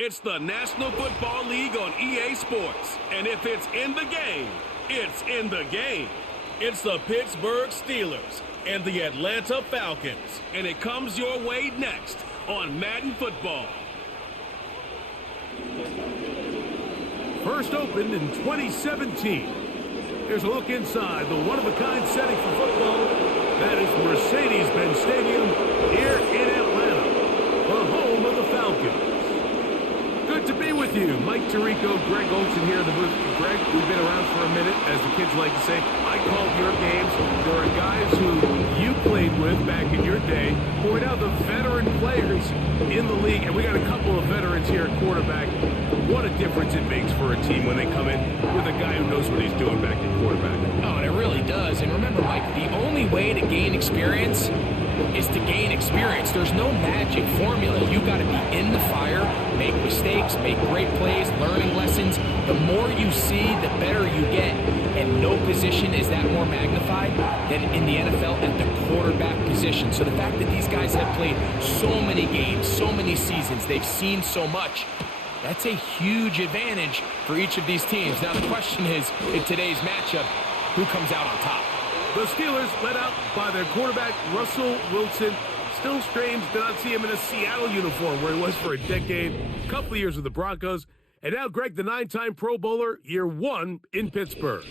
It's the National Football League on EA Sports. And if it's in the game, it's in the game. It's the Pittsburgh Steelers and the Atlanta Falcons. And it comes your way next on Madden Football. First opened in 2017. Here's a look inside the one-of-a-kind setting for football. That is Mercedes-Benz Stadium here in Atlanta, the home of the Falcons. Good to be with you. Mike Tirico, Greg Olson here in the booth. Greg, we've been around for a minute, as the kids like to say. I called your games. There are guys who you played with back in your day who are now the veteran players in the league, and we got a couple of veterans here at quarterback. What a difference it makes for a team when they come in with a guy who knows what he's doing back at quarterback. Oh, and it really does. And remember, Mike, the only way to gain experience is to gain experience. There's no magic formula. You got to be in the fire, make mistakes, make great plays, learning lessons. The more you see, the better you get. And no position is that more magnified than in the NFL at the quarterback position. So the fact that these guys have played so many games, so many seasons, they've seen so much, that's a huge advantage for each of these teams. Now the question is, in today's matchup, who comes out on top? The Steelers led out by their quarterback, Russell Wilson. Still strange to not see him in a Seattle uniform where he was for a decade, a couple of years with the Broncos. And now Greg, the 9-time Pro Bowler, year one in Pittsburgh.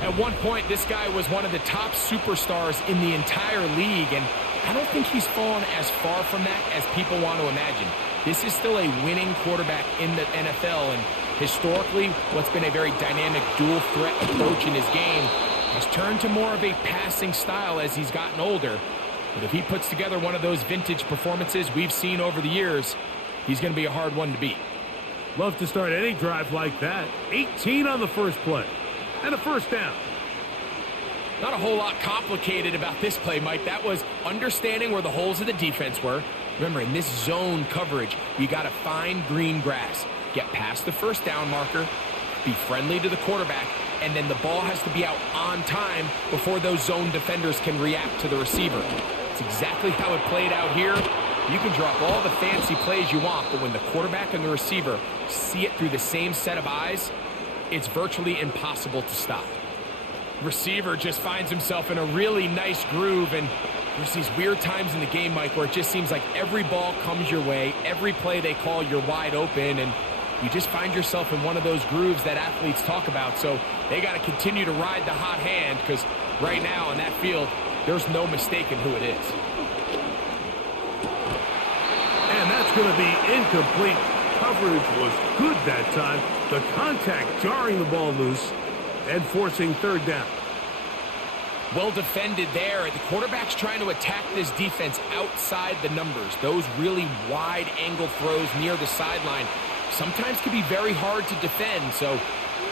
At one point, this guy was one of the top superstars in the entire league, and I don't think he's fallen as far from that as people want to imagine. This is still a winning quarterback in the NFL, and historically, what's been a very dynamic dual-threat approach in his game has turned to more of a passing style as he's gotten older. But if he puts together one of those vintage performances we've seen over the years, he's going to be a hard one to beat. Love to start any drive like that. 18 on the first play. And a first down. Not a whole lot complicated about this play, Mike. That was understanding where the holes of the defense were. Remember, in this zone coverage, you got to find green grass. Get past the first down marker, be friendly to the quarterback, and then the ball has to be out on time before those zone defenders can react to the receiver. It's exactly how it played out here. You can drop all the fancy plays you want, but when the quarterback and the receiver see it through the same set of eyes, it's virtually impossible to stop. Receiver just finds himself in a really nice groove, and there's these weird times in the game, Mike, where it just seems like every ball comes your way, every play they call, you're wide open, and you just find yourself in one of those grooves that athletes talk about. So they got to continue to ride the hot hand, because right now on that field, there's no mistaking who it is. And that's going to be incomplete. Coverage was good that time. The contact jarring the ball loose and forcing third down. Well defended there. The quarterback's trying to attack this defense outside the numbers. Those really wide angle throws near the sideline sometimes can be very hard to defend. So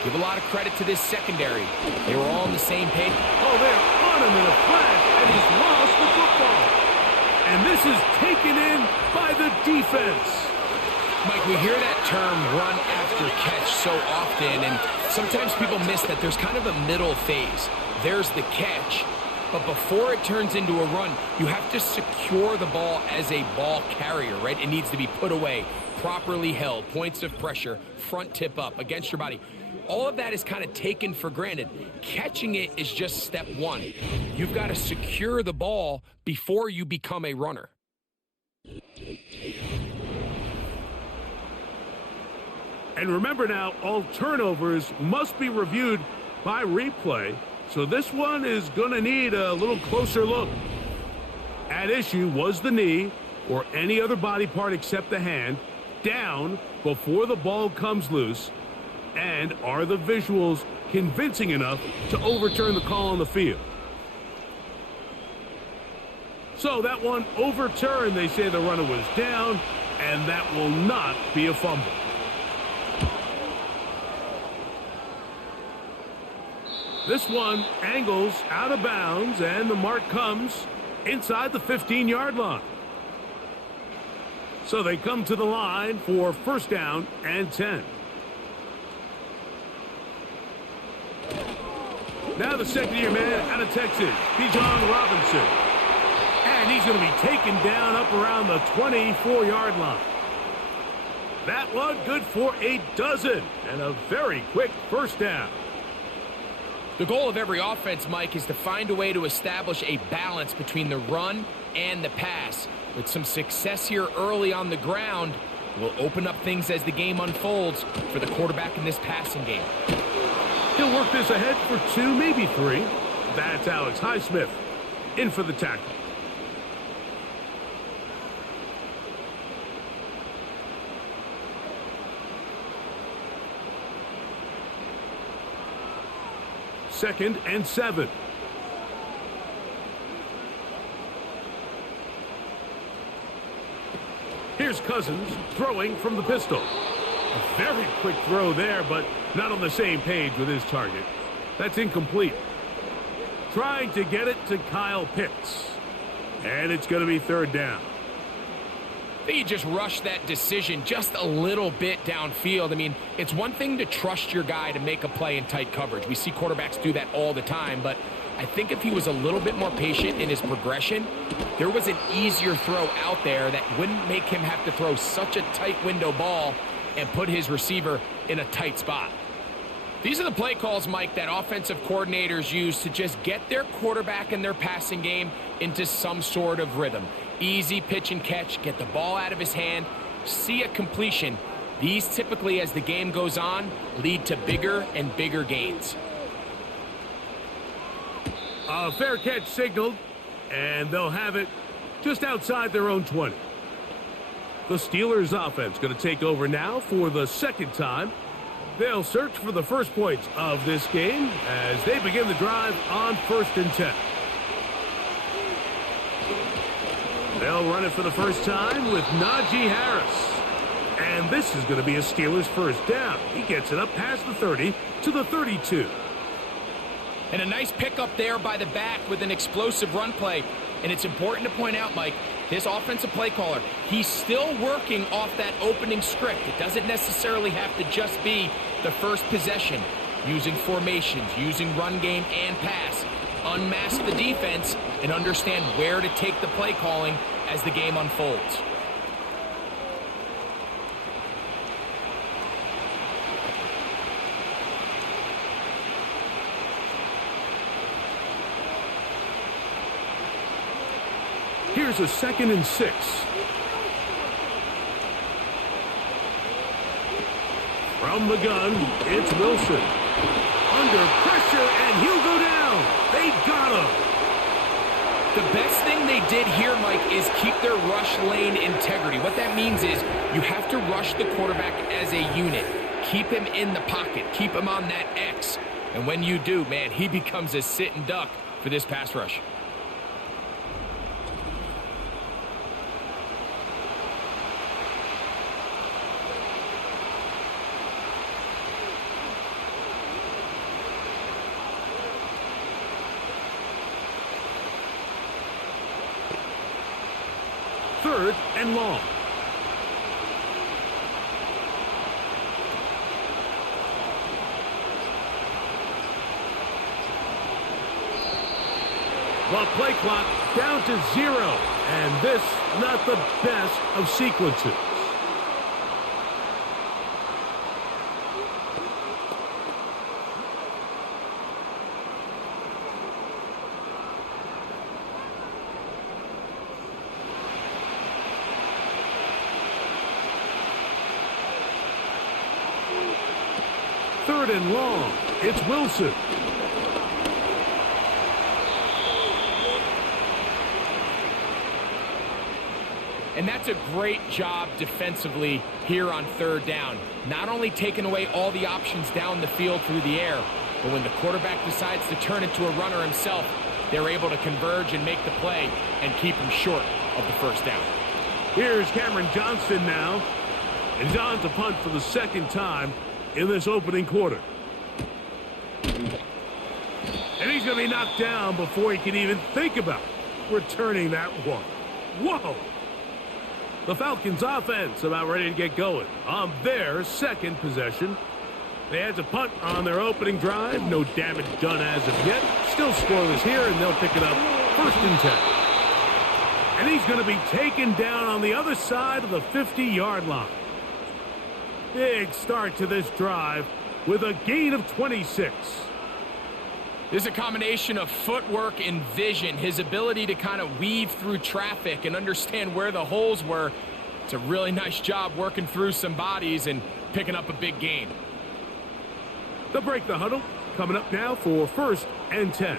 give a lot of credit to this secondary. They were all on the same page. Oh, they're on him in a flash, and he's lost the football. And this is taken in by the defense. Mike, we hear that term run after catch so often, and sometimes people miss that there's kind of a middle phase. There's the catch, but before it turns into a run, you have to secure the ball as a ball carrier, right? It needs to be put away, properly held, points of pressure, front tip up against your body. All of that is kind of taken for granted. Catching it is just step one. You've got to secure the ball before you become a runner. And remember now, all turnovers must be reviewed by replay. So this one is going to need a little closer look. At issue was the knee or any other body part except the hand down before the ball comes loose. And are the visuals convincing enough to overturn the call on the field? So that one overturned. They say the runner was down, and that will not be a fumble. This one angles out of bounds, and the mark comes inside the 15-yard line. So they come to the line for first down and 10. Now the second-year man out of Texas, Bijan Robinson. And he's going to be taken down up around the 24-yard line. That one good for a dozen and a very quick first down. The goal of every offense, Mike, is to find a way to establish a balance between the run and the pass. With some success here early on the ground, will open up things as the game unfolds for the quarterback in this passing game. He'll work this ahead for 2, maybe 3. That's Alex Highsmith in for the tackle. Second and 7. Here's Cousins throwing from the pistol. A very quick throw there, but not on the same page with his target. That's incomplete. Trying to get it to Kyle Pitts. And it's going to be third down. I think you just rushed that decision just a little bit downfield. I mean, it's one thing to trust your guy to make a play in tight coverage. We see quarterbacks do that all the time, but I think if he was a little bit more patient in his progression, there was an easier throw out there that wouldn't make him have to throw such a tight window ball and put his receiver in a tight spot. These are the play calls, Mike, that offensive coordinators use to just get their quarterback and their passing game into some sort of rhythm. Easy pitch and catch, get the ball out of his hand, see a completion. These typically, as the game goes on, lead to bigger and bigger gains. A fair catch signaled, and they'll have it just outside their own 20. The Steelers offense going to take over now for the second time. They'll search for the first points of this game as they begin the drive on 1st and 10. They'll run it for the first time with Najee Harris. And this is going to be a Steelers first down. He gets it up past the 30 to the 32. And a nice pickup there by the back with an explosive run play. And it's important to point out, Mike, this offensive play caller, he's still working off that opening script. It doesn't necessarily have to just be the first possession. Using formations, using run game and pass. Unmask the defense and understand where to take the play calling as the game unfolds. Here's a 2nd and 6. From the gun, it's Wilson. Under pressure, and he'll go down. They got him. The best thing they did here, Mike, is keep their rush lane integrity. What that means is you have to rush the quarterback as a unit. Keep him in the pocket. Keep him on that X. And when you do, man, he becomes a sit and duck for this pass rush. Third and long. Well, play clock down to 0. And this, not the best of sequences. Third and long. It's Wilson. And that's a great job defensively here on 3rd down. Not only taking away all the options down the field through the air, but when the quarterback decides to turn into a runner himself, they're able to converge and make the play and keep him short of the 1st down. Here's Cameron Johnston now. And he's on to punt for the 2nd time in this opening quarter. And he's going to be knocked down before he can even think about returning that one. Whoa! The Falcons offense about ready to get going on their 2nd possession. They had to punt on their opening drive. No damage done as of yet. Still scoreless here, and they'll pick it up 1st and 10. And he's going to be taken down on the other side of the 50-yard line. Big start to this drive with a gain of 26. This is a combination of footwork and vision, his ability to kind of weave through traffic and understand where the holes were. It's a really nice job working through some bodies and picking up a big gain. They'll break the huddle. Coming up now for 1st and 10.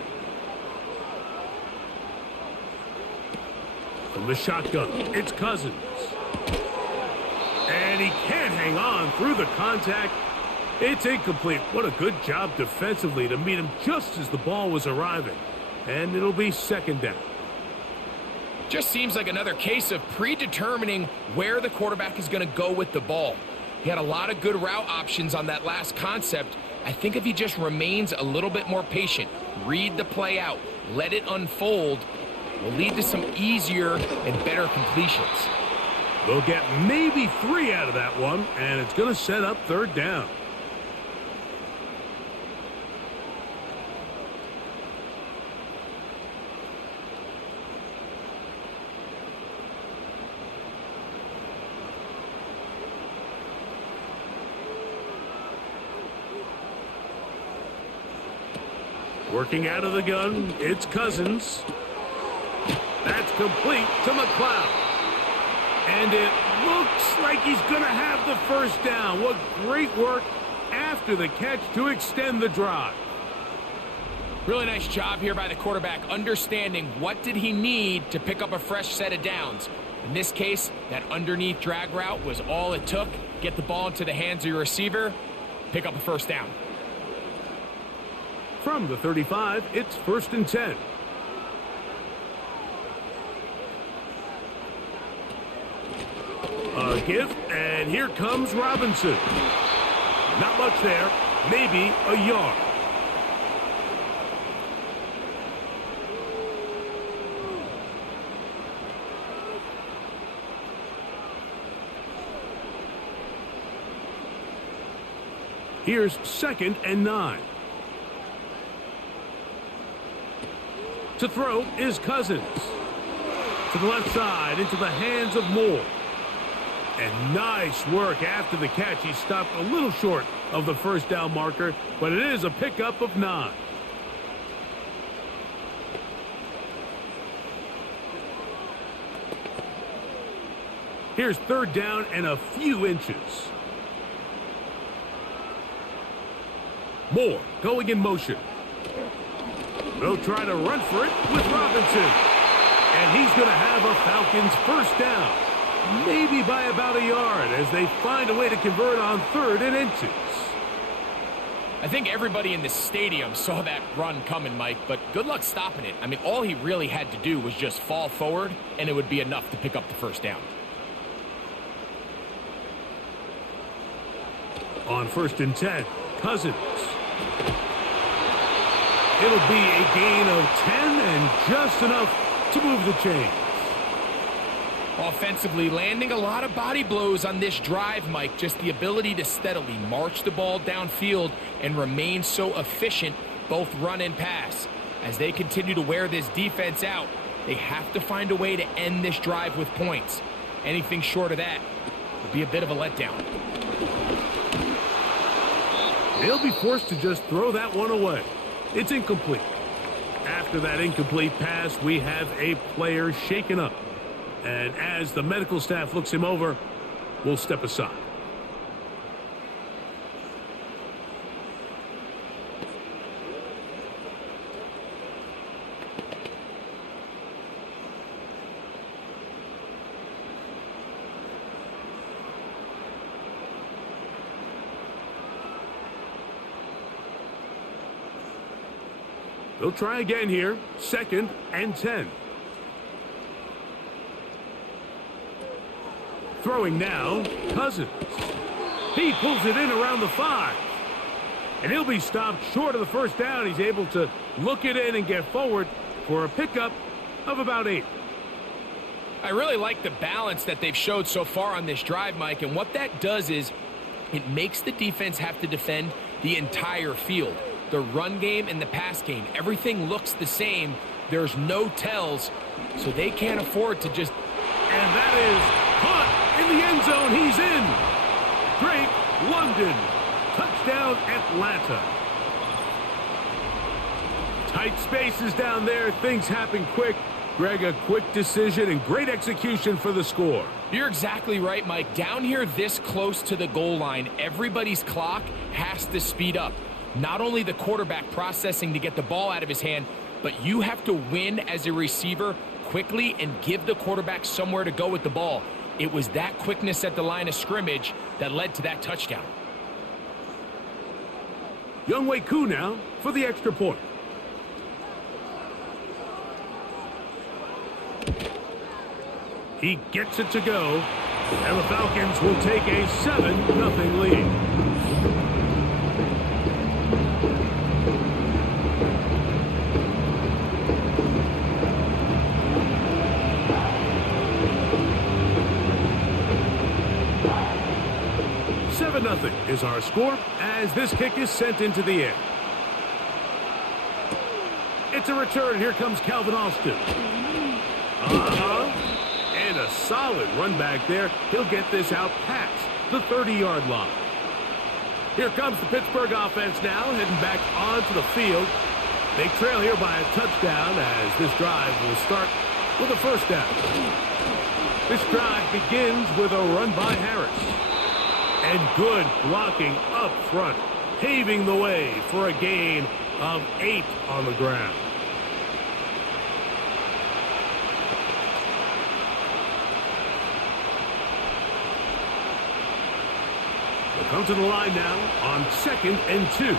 From the shotgun, it's Cousins. And he can't hang on through the contact. It's incomplete. What a good job defensively to meet him just as the ball was arriving. And it'll be 2nd down. Just seems like another case of predetermining where the quarterback is going to go with the ball. He had a lot of good route options on that last concept. I think if he just remains a little bit more patient, read the play out, let it unfold, will lead to some easier and better completions. They'll get maybe 3 out of that one, and it's going to set up 3rd down. Working out of the gun, it's Cousins. That's complete to McLeod. And it looks like he's going to have the 1st down. What great work after the catch to extend the drive. Really nice job here by the quarterback, understanding what did he need to pick up a fresh set of downs. In this case, that underneath drag route was all it took. Get the ball into the hands of your receiver, pick up a 1st down. From the 35, it's 1st and 10. A give, and here comes Robinson. Not much there, maybe a yard. Here's 2nd and 9. To throw is Cousins. To the left side, into the hands of Moore. And nice work after the catch. He stopped a little short of the 1st down marker, but it is a pickup of 9. Here's 3rd down and a few inches. Moore going in motion. They'll try to run for it with Robinson. And he's going to have a Falcons 1st down. Maybe by about a yard as they find a way to convert on 3rd and inches. I think everybody in the stadium saw that run coming, Mike, but good luck stopping it. I mean, all he really had to do was just fall forward, and it would be enough to pick up the 1st down. On 1st and 10, Cousins. It'll be a gain of 10 and just enough to move the chains. Offensively, landing a lot of body blows on this drive, Mike. Just the ability to steadily march the ball downfield and remain so efficient, both run and pass. As they continue to wear this defense out, they have to find a way to end this drive with points. Anything short of that would be a bit of a letdown. They'll be forced to just throw that one away. It's incomplete. After that incomplete pass, we have a player shaken up. And as the medical staff looks him over, we'll step aside. They'll try again here. 2nd and 10. Throwing now, Cousins. He pulls it in around the 5. And he'll be stopped short of the 1st down. He's able to look it in and get forward for a pickup of about 8. I really like the balance that they've showed so far on this drive, Mike. And what that does is it makes the defense have to defend the entire field. The run game and the pass game, everything looks the same. There's no tells, so they can't afford to just... And that is caught in the end zone. He's in. Great London. Touchdown, Atlanta. Tight spaces down there. Things happen quick. Greg, a quick decision and great execution for the score. You're exactly right, Mike. Down here this close to the goal line, everybody's clock has to speed up. Not only the quarterback processing to get the ball out of his hand, but you have to win as a receiver quickly and give the quarterback somewhere to go with the ball. It was that quickness at the line of scrimmage that led to that touchdown. Younghoe Koo now for the extra point. He gets it to go, and the Falcons will take a 7-0 lead. Nothing is our score as this kick is sent into the air. It's a return. Here comes Calvin Austin. And a solid run back there. He'll get this out past the 30-yard line. Here comes the Pittsburgh offense now, heading back onto the field. They trail here by a touchdown as this drive will start with a first down. This drive begins with a run by Harris. And good blocking up front, paving the way for a gain of 8 on the ground. We'll come to the line now on 2nd and 2.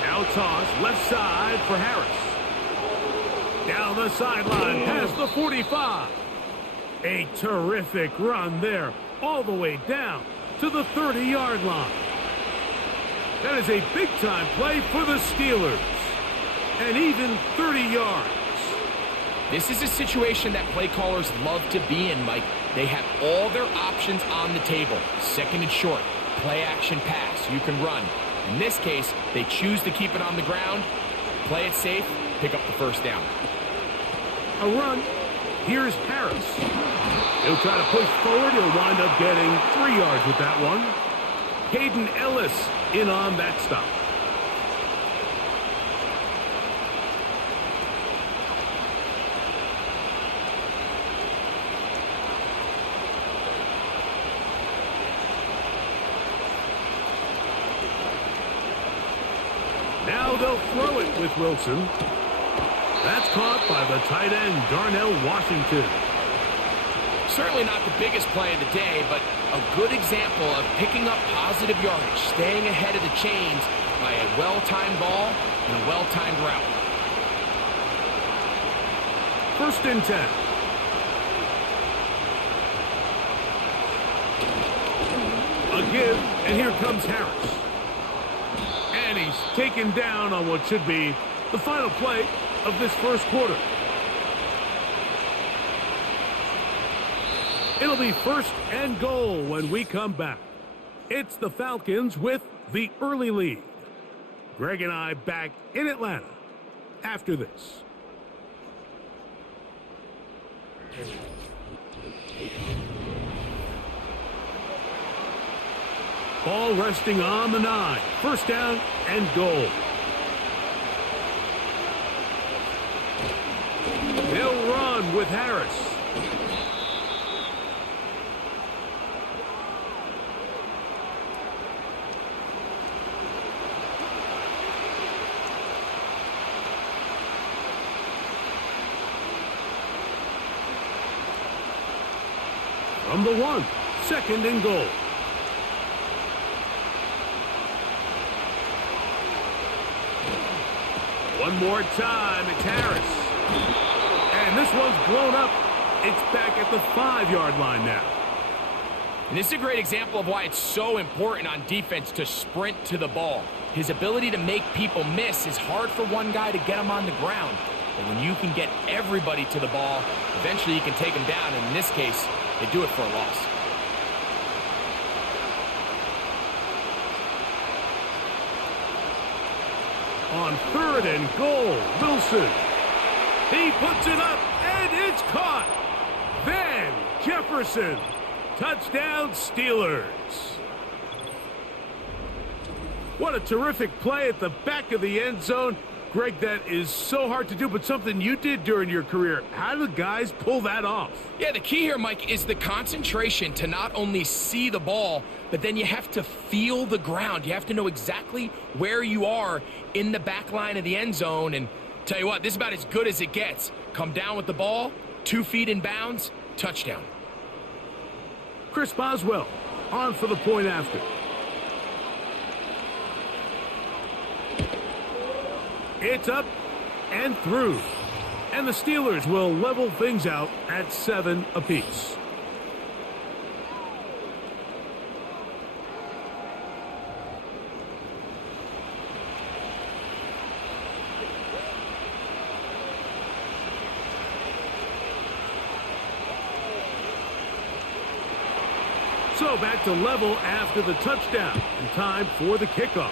Now toss left side for Harris. Down the sideline past the 45. A terrific run there, all the way down to the 30-yard line. That is a big-time play for the Steelers. And even 30 yards. This is a situation that play callers love to be in, Mike. They have all their options on the table. 2nd and short, play action pass, you can run. In this case, they choose to keep it on the ground, play it safe, pick up the first down. A run. Here's Harris. He'll try to push forward. He'll wind up getting 3 yards with that one. Hayden Ellis in on that stop. Now they'll throw it with Wilson. That's caught by the tight end, Darnell Washington. Certainly not the biggest play of the day, but a good example of picking up positive yardage, staying ahead of the chains by a well-timed ball and a well-timed route. 1st and 10. A give, and here comes Harris. And he's taken down on what should be the final play of this first quarter. It'll be 1st and goal when we come back. It's the Falcons with the early lead. Greg and I back in Atlanta after this. Ball resting on the 9. 1st down and goal. They'll run with Harris. From the 1, 2nd and goal. One more time, it's Harris. And this one's blown up. It's back at the 5-yard line now. And this is a great example of why it's so important on defense to sprint to the ball. His ability to make people miss is hard for one guy to get him on the ground. But when you can get everybody to the ball, eventually you can take them down. And in this case, they do it for a loss. On 3rd and goal, Wilson. He puts it up, and it's caught. Then Jefferson. Touchdown, Steelers. What a terrific play at the back of the end zone. Greg, that is so hard to do, but something you did during your career. How do guys pull that off? Yeah, the key here, Mike, is the concentration to not only see the ball, but then you have to feel the ground. You have to know exactly where you are in the back line of the end zone. And tell you what, this is about as good as it gets. Come down with the ball, 2 feet in bounds, touchdown. Chris Boswell on for the point after. It's up and through. And the Steelers will level things out at 7 apiece. So back to level after the touchdown. And time for the kickoff.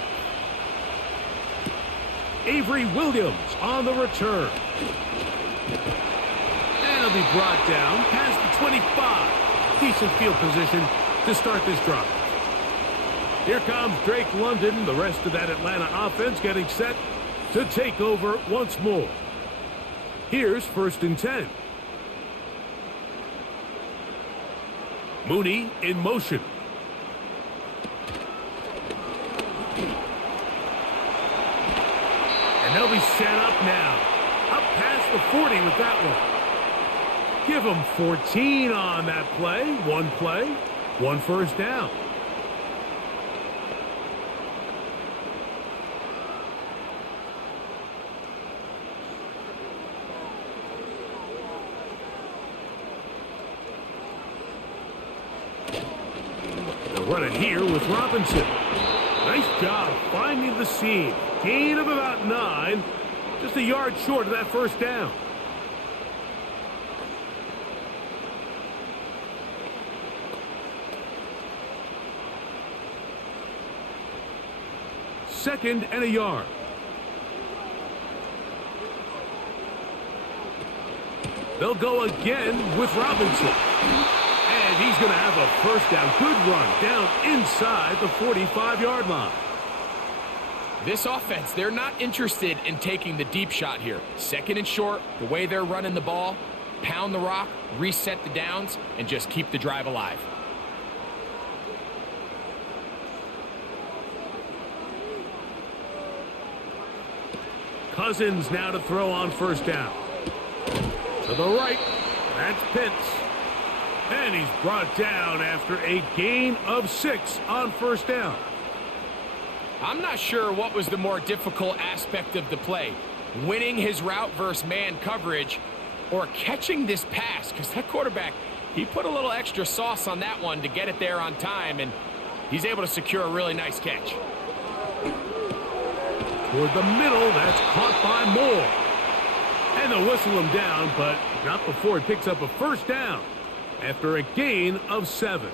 Avery Williams on the return. And he'll be brought down past the 25. Decent field position to start this drive. Here comes Drake London. The rest of that Atlanta offense getting set to take over once more. Here's 1st and 10. Mooney in motion. And they'll be set up now. Up past the 40 with that one. Give them 14 on that play. One play, 1 first down. They'll run it here with Robinson. Nice job finding the seam. Gain of about 9. Just a yard short of that first down. Second and a yard. They'll go again with Robinson. And he's going to have a first down. Good run down inside the 45-yard line. This offense, they're not interested in taking the deep shot here. 2nd and short, the way they're running the ball, pound the rock, reset the downs, and just keep the drive alive. Cousins now to throw on first down. To the right, that's Pitts. And he's brought down after a gain of 6 on first down. I'm not sure what was the more difficult aspect of the play. Winning his route versus man coverage or catching this pass, because that quarterback, he put a little extra sauce on that one to get it there on time, and he's able to secure a really nice catch. Toward the middle, that's caught by Moore. And they'll whistle him down, but not before he picks up a first down after a gain of 7.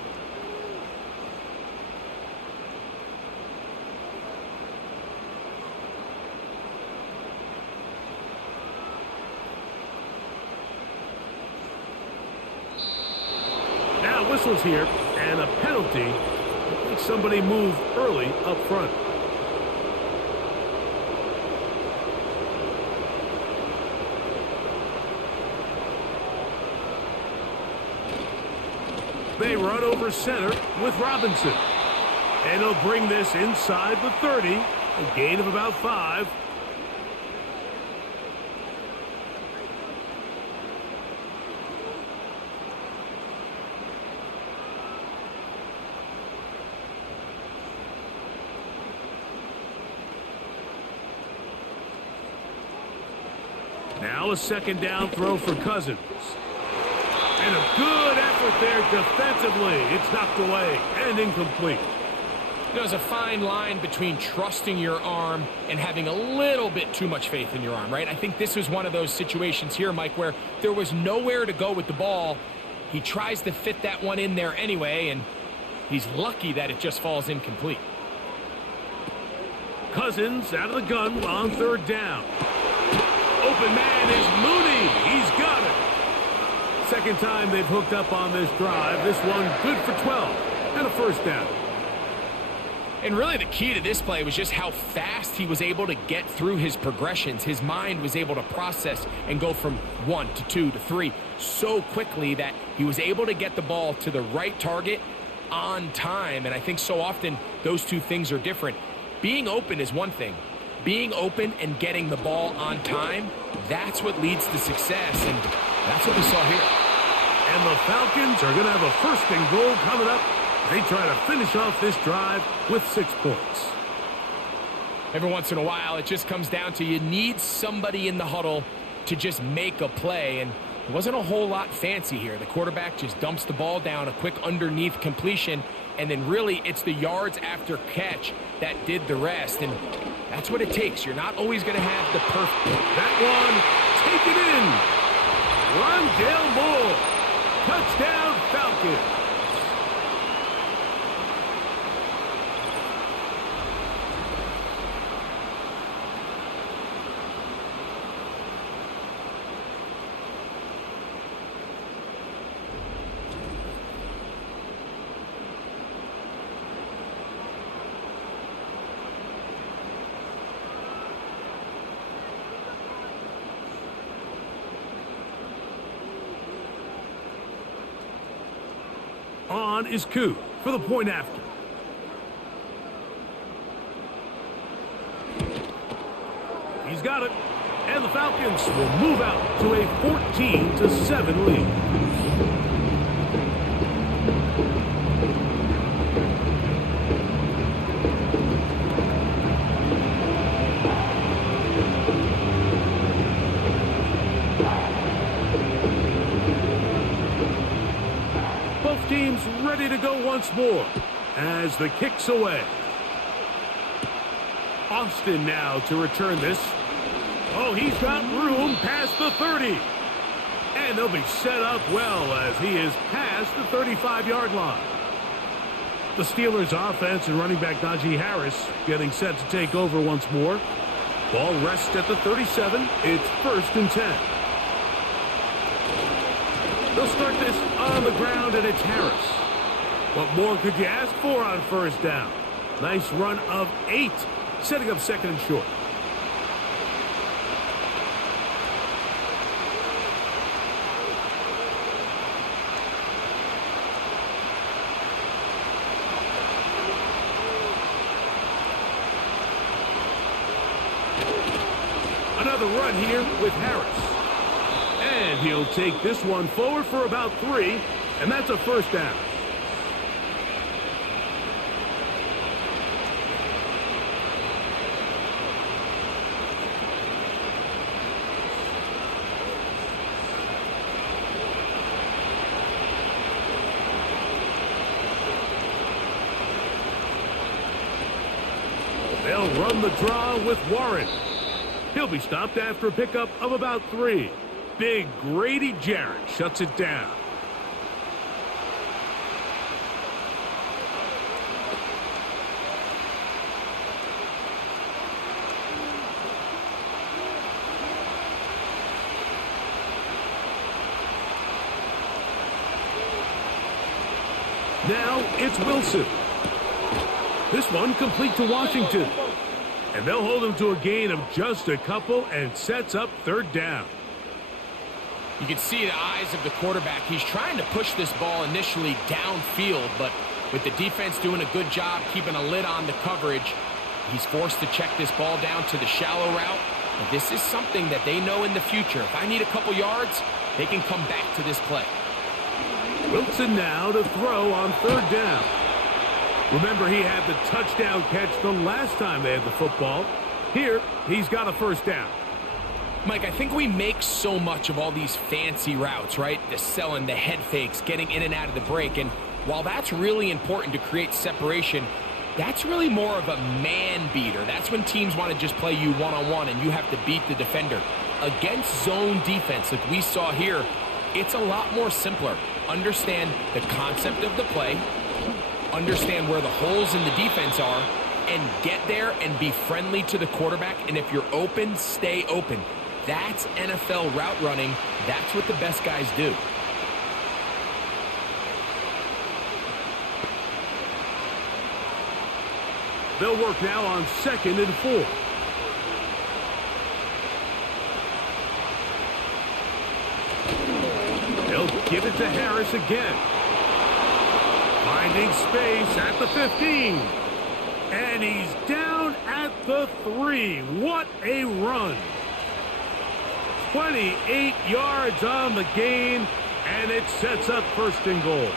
Now whistles here, and a penalty. Somebody moved early up front. They run over center with Robinson. And he'll bring this inside the 30. A gain of about 5. Now a 2nd down throw for Cousins. And a good effort there defensively. It's knocked away and incomplete. There's a fine line between trusting your arm and having a little bit too much faith in your arm, right? I think this was one of those situations here, Mike, where there was nowhere to go with the ball. He tries to fit that one in there anyway, and he's lucky that it just falls incomplete. Cousins out of the gun on 3rd down. Open man is Mooney. He's got it. Second time they've hooked up on this drive. This one good for 12 and a first down. And really the key to this play was just how fast he was able to get through his progressions. His mind was able to process and go from 1 to 2 to 3 so quickly that he was able to get the ball to the right target on time. And I think so often those two things are different. Being open is one thing. Being open and getting the ball on time, that's what leads to success. And that's what we saw here. And the Falcons are going to have a first and goal coming up. They try to finish off this drive with 6 points. Every once in a while, it just comes down to you need somebody in the huddle to just make a play. And it wasn't a whole lot fancy here. The quarterback just dumps the ball down, a quick underneath completion, and then really it's the yards after catch that did the rest. And that's what it takes. You're not always going to have the perfect. That one, take it in. Rondale Moore. Touchdown, Falcons. On is Koo for the point after. He's got it. And the Falcons will move out to a 14-7 lead. Teams ready to go once more as the kick's away. Austin now to return this. Oh, he's got room past the 30. And they'll be set up well as he is past the 35-yard line. The Steelers' offense and running back Najee Harris getting set to take over once more. Ball rests at the 37. It's 1st and 10. They'll start this on the ground, and it's Harris. What more could you ask for on first down? Nice run of 8, setting up 2nd and short. Another run here with Harris. And he'll take this one forward for about 3, and that's a first down. They'll run the draw with Warren. He'll be stopped after a pickup of about 3. Big Grady Jarrett shuts it down. Now it's Wilson. This one complete to Washington. And they'll hold him to a gain of just a couple and sets up 3rd down. You can see the eyes of the quarterback. He's trying to push this ball initially downfield, but with the defense doing a good job keeping a lid on the coverage, he's forced to check this ball down to the shallow route. And this is something that they know in the future. If I need a couple yards, they can come back to this play. Wilson now to throw on 3rd down. Remember, he had the touchdown catch the last time they had the football. Here, he's got a first down. Mike, I think we make so much of all these fancy routes, right? The selling, the head fakes, getting in and out of the break. And while that's really important to create separation, that's really more of a man beater. That's when teams want to just play you one-on-one and you have to beat the defender. Against zone defense, like we saw here, it's a lot more simpler. Understand the concept of the play, understand where the holes in the defense are, and get there and be friendly to the quarterback. And if you're open, stay open. That's NFL route running. That's what the best guys do. They'll work now on 2nd and 4. They'll give it to Harris again. Finding space at the 15. And he's down at the 3. What a run. 28 yards on the gain, and it sets up 1st and goal.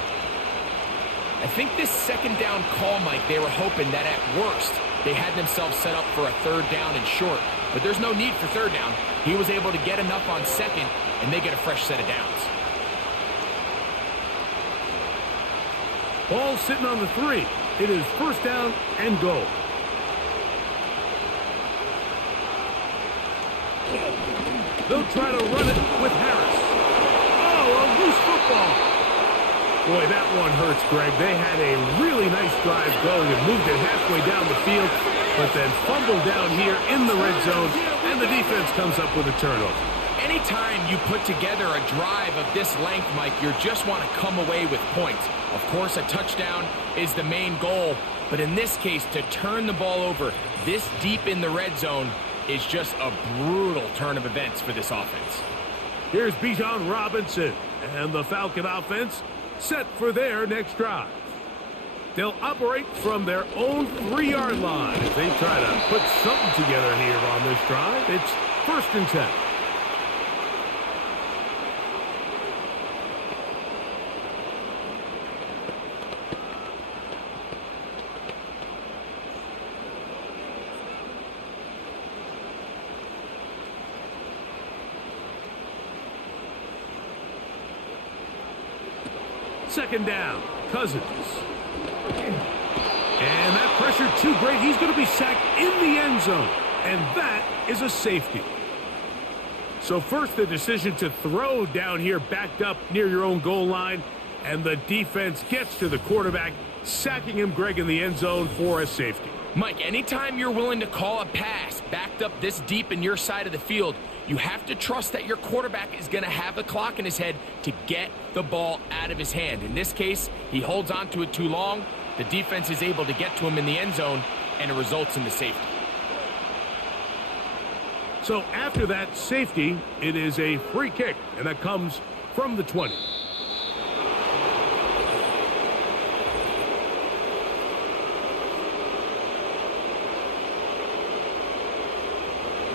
I think this 2nd down call, Mike, they were hoping that at worst they had themselves set up for a 3rd down and short. But there's no need for 3rd down. He was able to get enough on 2nd, and they get a fresh set of downs. Ball sitting on the 3. It is 1st down and goal. They'll try to run it with Harris. Oh, a loose football. Boy, that one hurts, Greg. They had a really nice drive going and moved it halfway down the field, but then fumbled down here in the red zone, and the defense comes up with a turnover. Anytime you put together a drive of this length, Mike, you just want to come away with points. Of course, a touchdown is the main goal, but in this case, to turn the ball over this deep in the red zone is just a brutal turn of events for this offense. Here's Bijan Robinson, and the Falcon offense set for their next drive. They'll operate from their own 3-yard line as they try to put something together here on this drive. It's 1st and 10. Second down, Cousins. And that pressure too great. He's going to be sacked in the end zone. And that is a safety. So first the decision to throw down here backed up near your own goal line. And the defense gets to the quarterback, sacking him, Greg, in the end zone for a safety. Mike, anytime you're willing to call a pass backed up this deep in your side of the field, you have to trust that your quarterback is going to have the clock in his head to get the ball out of his hand. In this case, he holds on to it too long. The defense is able to get to him in the end zone, and it results in the safety. So after that safety, it is a free kick, and that comes from the 20.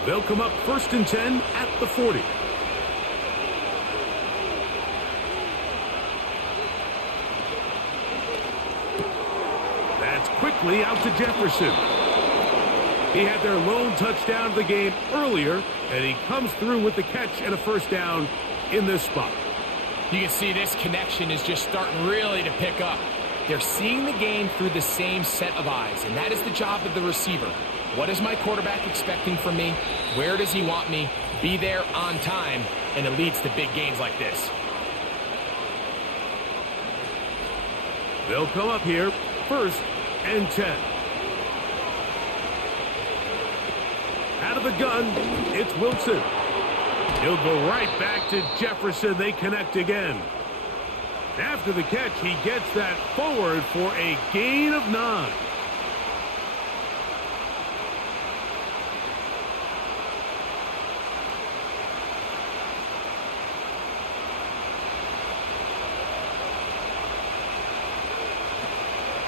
They'll come up 1st and 10 at the 40. That's quickly out to Jefferson. He had their lone touchdown of the game earlier, and he comes through with the catch and a 1st down in this spot. You can see this connection is just starting really to pick up. They're seeing the game through the same set of eyes, and that is the job of the receiver. What is my quarterback expecting from me? Where does he want me? Be there on time, and it leads to big gains like this. They'll come up here, 1st and 10. Out of the gun, it's Wilson. He'll go right back to Jefferson. They connect again. After the catch, he gets that forward for a gain of 9.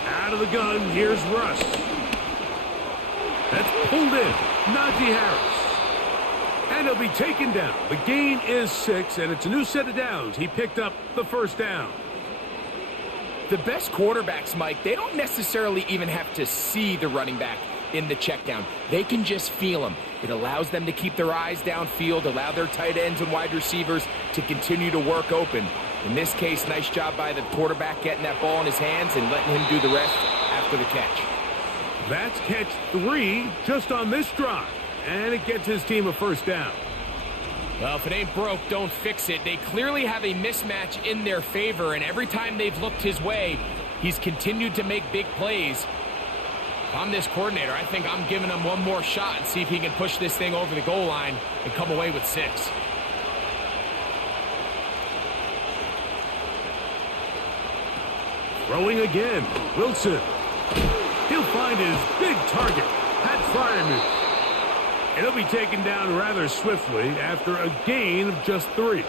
Out of the gun, here's Russ. That's pulled in. Najee Harris. And he'll be taken down. The gain is 6, and it's a new set of downs. He picked up the 1st down. The best quarterbacks, Mike, they don't necessarily even have to see the running back in the check down. They can just feel him. It allows them to keep their eyes downfield, allow their tight ends and wide receivers to continue to work open. In this case, nice job by the quarterback getting that ball in his hands and letting him do the rest after the catch. That's catch 3 just on this drive, and it gets his team a 1st down. Well, if it ain't broke, don't fix it. They clearly have a mismatch in their favor, and every time they've looked his way, he's continued to make big plays. If I'm this coordinator, I think I'm giving him one more shot and see if he can push this thing over the goal line and come away with 6. Throwing again, Wilson. He'll He'll find his big target, Pat Fryermuth. And he'll be taken down rather swiftly after a gain of just 3.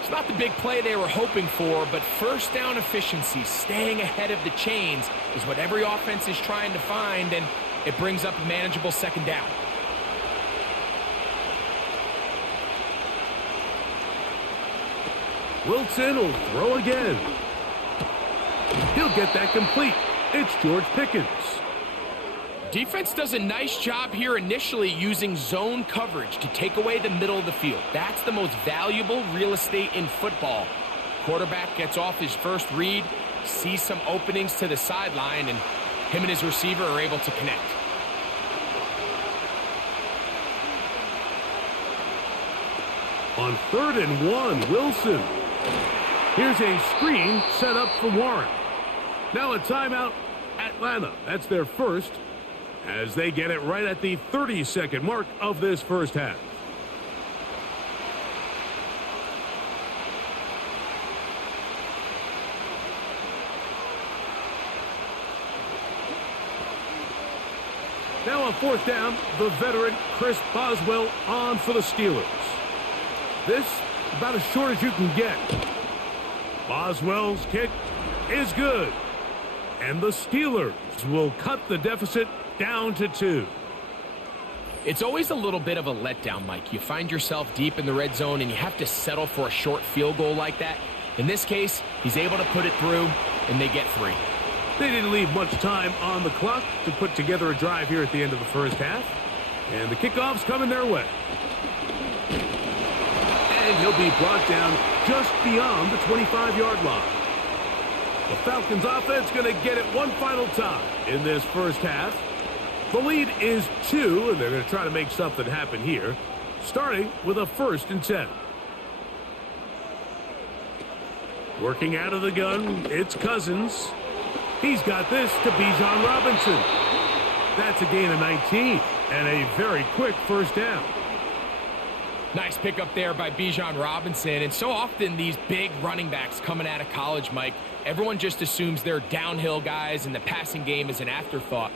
It's not the big play they were hoping for, but first down efficiency, staying ahead of the chains, is what every offense is trying to find, and it brings up a manageable second down. Wilson will throw again. He'll get that complete. It's George Pickens. Defense does a nice job here initially using zone coverage to take away the middle of the field. That's the most valuable real estate in football. Quarterback gets off his first read, sees some openings to the sideline, and him and his receiver are able to connect. On 3rd and 1, Wilson. Here's a screen set up for Warren. Now a timeout, Atlanta. That's their first, as they get it right at the 30-second mark of this first half. Now on 4th down, the veteran Chris Boswell on for the Steelers. This about as short as you can get. Boswell's kick is good. And the Steelers will cut the deficit down to 2. It's always a little bit of a letdown, Mike. You find yourself deep in the red zone and you have to settle for a short field goal like that. In this case, he's able to put it through, and they get 3. They didn't leave much time on the clock to put together a drive here at the end of the first half. And the kickoff's coming their way. And he'll be brought down just beyond the 25-yard line. The Falcons offense going to get it one final time in this first half. The lead is 2, and they're going to try to make something happen here, starting with a 1st and 10. Working out of the gun, it's Cousins. He's got this to Bijan Robinson. That's a gain of 19 and a very quick first down. Nice pickup there by Bijan Robinson. And so often these big running backs coming out of college, Mike, everyone just assumes they're downhill guys and the passing game is an afterthought.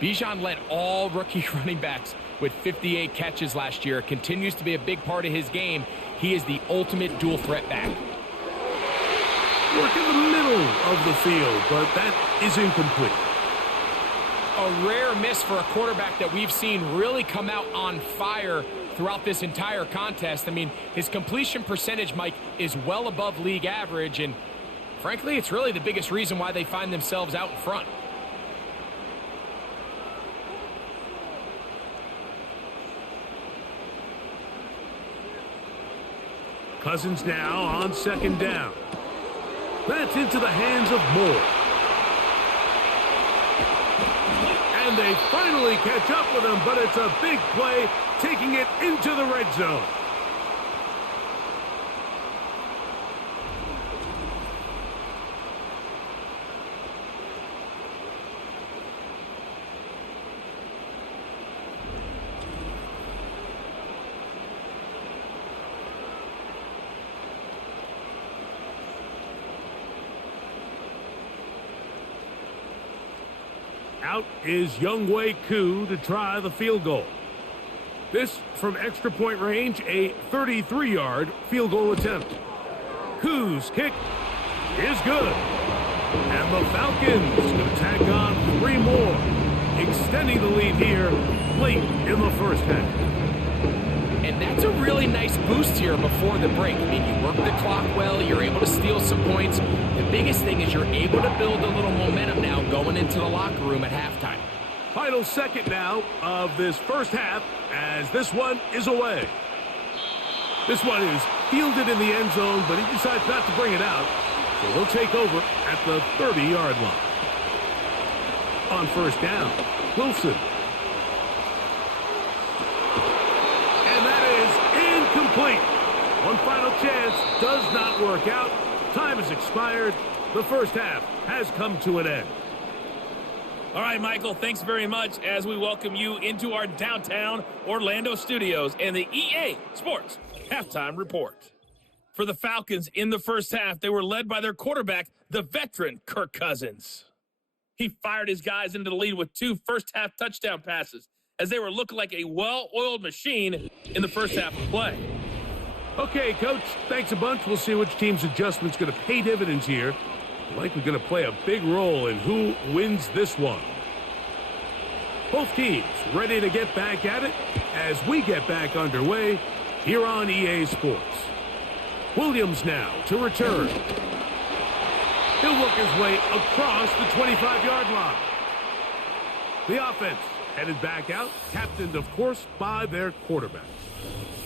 Bijan led all rookie running backs with 58 catches last year. It continues to be a big part of his game. He is the ultimate dual threat back. Work in the middle of the field, but that is incomplete. A rare miss for a quarterback that we've seen really come out on fire throughout this entire contest. I mean, his completion percentage, Mike, is well above league average, and frankly, it's really the biggest reason why they find themselves out in front. Cousins now on 2nd down. That's into the hands of Moore. And they finally catch up with him, but it's a big play, taking it into the red zone. Out is Younghoe Koo to try the field goal. This from extra point range, a 33-yard field goal attempt. Koo's kick is good. And the Falcons going to tack on 3 more, extending the lead here late in the first half. And that's a really nice boost here before the break. I mean, you work the clock well, you're able to steal some points. The biggest thing is you're able to build a little momentum now going into the locker room at halftime. Final second now of this first half as this one is away. This one is fielded in the end zone, but he decides not to bring it out. So they'll take over at the 30-yard line. On 1st down, Wilson. Complete. One final chance does not work out. Time has expired. The first half has come to an end. All right, Michael, thanks very much as we welcome you into our downtown Orlando studios and the EA Sports Halftime Report. For the Falcons in the first half, they were led by their quarterback, the veteran Kirk Cousins. He fired his guys into the lead with 2 first-half touchdown passes as they were looking like a well-oiled machine in the first half of play. Okay, Coach, thanks a bunch. We'll see which team's adjustment's going to pay dividends here. Likely going to play a big role in who wins this one. Both teams ready to get back at it as we get back underway here on EA Sports. Williams now to return. He'll work his way across the 25-yard line. The offense headed back out, captained, of course, by their quarterback.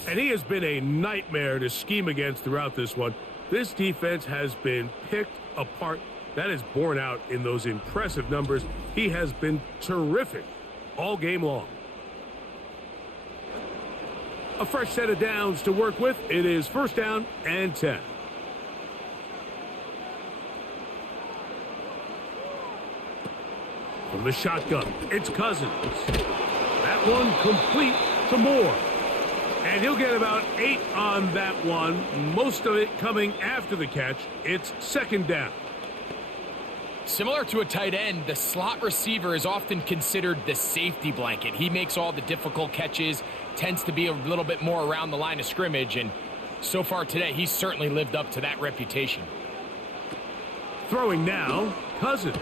And he has been a nightmare to scheme against throughout this one. This defense has been picked apart. That is borne out in those impressive numbers. He has been terrific all game long. A fresh set of downs to work with. It is first down and 10. From the shotgun, it's Cousins. That one complete to Moore. And he'll get about 8 on that one, most of it coming after the catch. It's second down. Similar to a tight end, the slot receiver is often considered the safety blanket. He makes all the difficult catches, tends to be a little bit more around the line of scrimmage, and so far today, he's certainly lived up to that reputation. Throwing now, Cousins.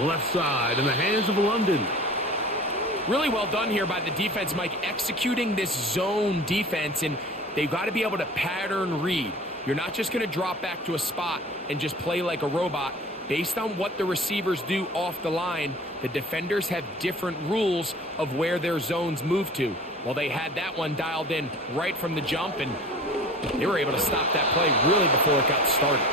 Left side in the hands of London. Really well done here by the defense, Mike, executing this zone defense, and they've got to be able to pattern read. You're not just going to drop back to a spot and just play like a robot. Based on what the receivers do off the line, the defenders have different rules of where their zones move to. Well, they had that one dialed in right from the jump, and they were able to stop that play really before it got started.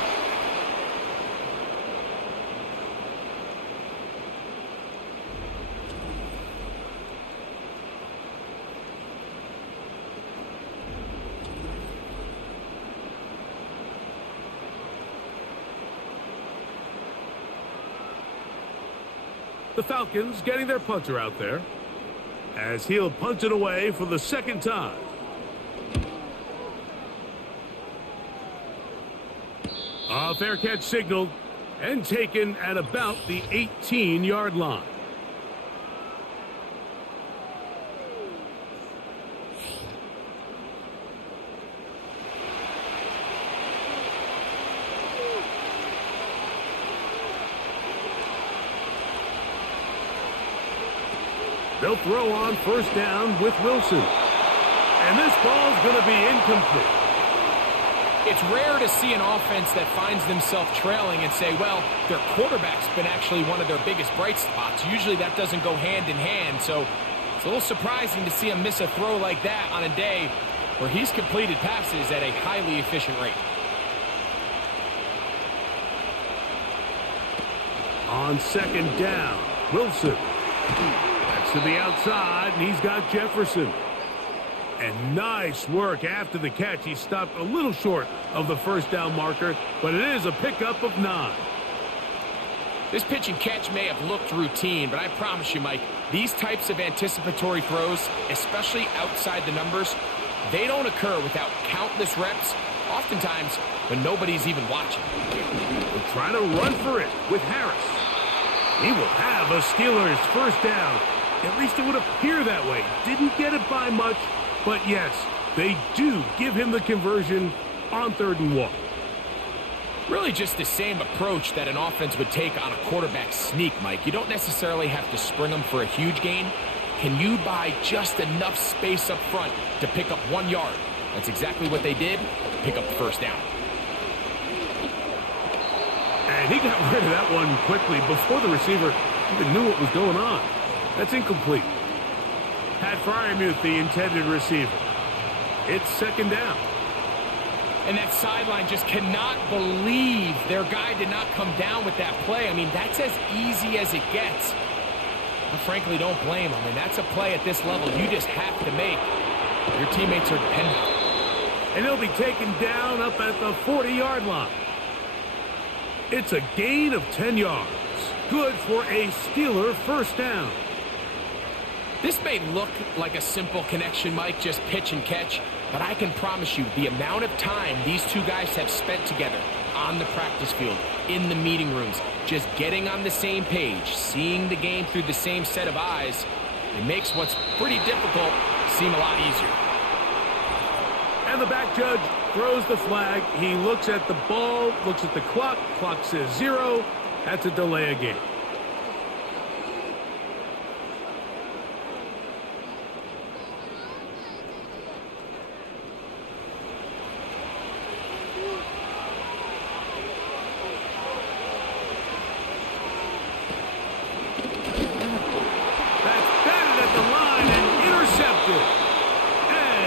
The Falcons getting their punter out there as he'll punt it away for the second time. A fair catch signaled and taken at about the 18-yard line. They'll throw on first down with Wilson. And this ball's going to be incomplete. It's rare to see an offense that finds themselves trailing and say, well, their quarterback's been actually one of their biggest bright spots. Usually that doesn't go hand in hand, so it's a little surprising to see him miss a throw like that on a day where he's completed passes at a highly efficient rate. On second down, Wilson. To the outside, and he's got Jefferson. And nice work after the catch. He stopped a little short of the first down marker, but it is a pickup of 9. This pitch and catch may have looked routine, but I promise you, Mike, these types of anticipatory throws, especially outside the numbers, they don't occur without countless reps, oftentimes when nobody's even watching. They're trying to run for it with Harris. He will have a Steelers first down. At least it would appear that way. Didn't get it by much, but yes, they do give him the conversion on 3rd and 1. Really just the same approach that an offense would take on a quarterback sneak, Mike. You don't necessarily have to spring them for a huge gain. Can you buy just enough space up front to pick up 1 yard? That's exactly what they did. Pick up the first down. And he got rid of that one quickly before the receiver even knew what was going on. That's incomplete. Pat Fryermuth, the intended receiver. It's second down. And that sideline just cannot believe their guy did not come down with that play. I mean, that's as easy as it gets. I frankly don't blame him. And that's a play at this level you just have to make. Your teammates are dependent. And he'll be taken down up at the 40-yard line. It's a gain of 10 yards. Good for a Steeler first down. This may look like a simple connection, Mike, just pitch and catch, but I can promise you the amount of time these two guys have spent together on the practice field, in the meeting rooms, just getting on the same page, seeing the game through the same set of eyes, it makes what's pretty difficult seem a lot easier. And the back judge throws the flag. He looks at the ball, looks at the clock. Clock says 0. That's a delay of game.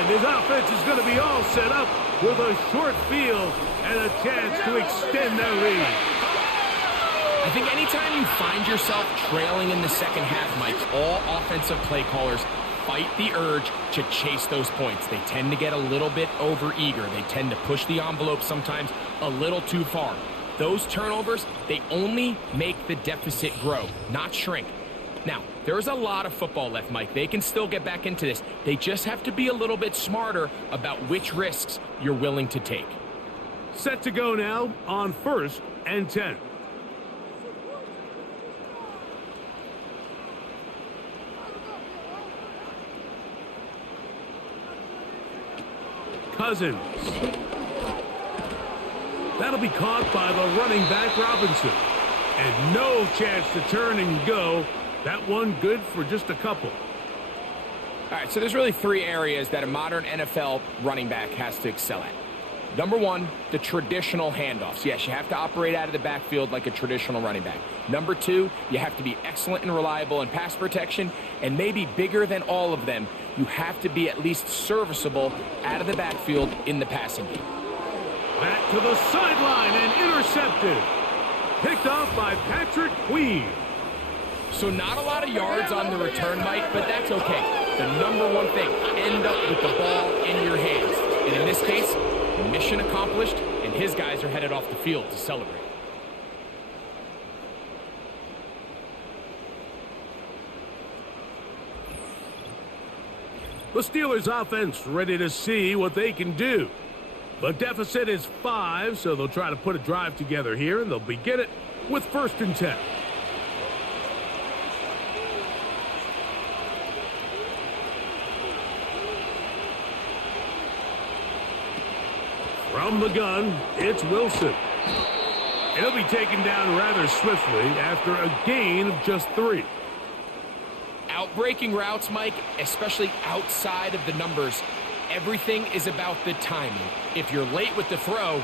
His offense is going to be all set up with a short field and a chance to extend their lead. I think anytime you find yourself trailing in the second half, Mike, all offensive play callers fight the urge to chase those points. They tend to get a little bit overeager. They tend to push the envelope sometimes a little too far. Those turnovers, they only make the deficit grow, not shrink. Now, there's a lot of football left, Mike. They can still get back into this. They just have to be a little bit smarter about which risks you're willing to take. Set to go now on 1st and 10. Cousins. That'll be caught by the running back Robinson. And no chance to turn and go. That one good for just a couple. All right, so there's really 3 areas that a modern NFL running back has to excel at. Number 1, the traditional handoffs. Yes, you have to operate out of the backfield like a traditional running back. Number 2, you have to be excellent and reliable in pass protection. And maybe bigger than all of them, you have to be at least serviceable out of the backfield in the passing game. Back to the sideline and intercepted. Picked off by Patrick Queen. So not a lot of yards on the return, Mike, but that's okay. The number 1 thing, end up with the ball in your hands. And in this case, mission accomplished, and his guys are headed off the field to celebrate. The Steelers' offense ready to see what they can do. The deficit is 5, so they'll try to put a drive together here, and they'll begin it with 1st and 10. From the gun, it's Wilson. He'll be taken down rather swiftly after a gain of just 3. Outbreaking routes, Mike, especially outside of the numbers, everything is about the timing. If you're late with the throw,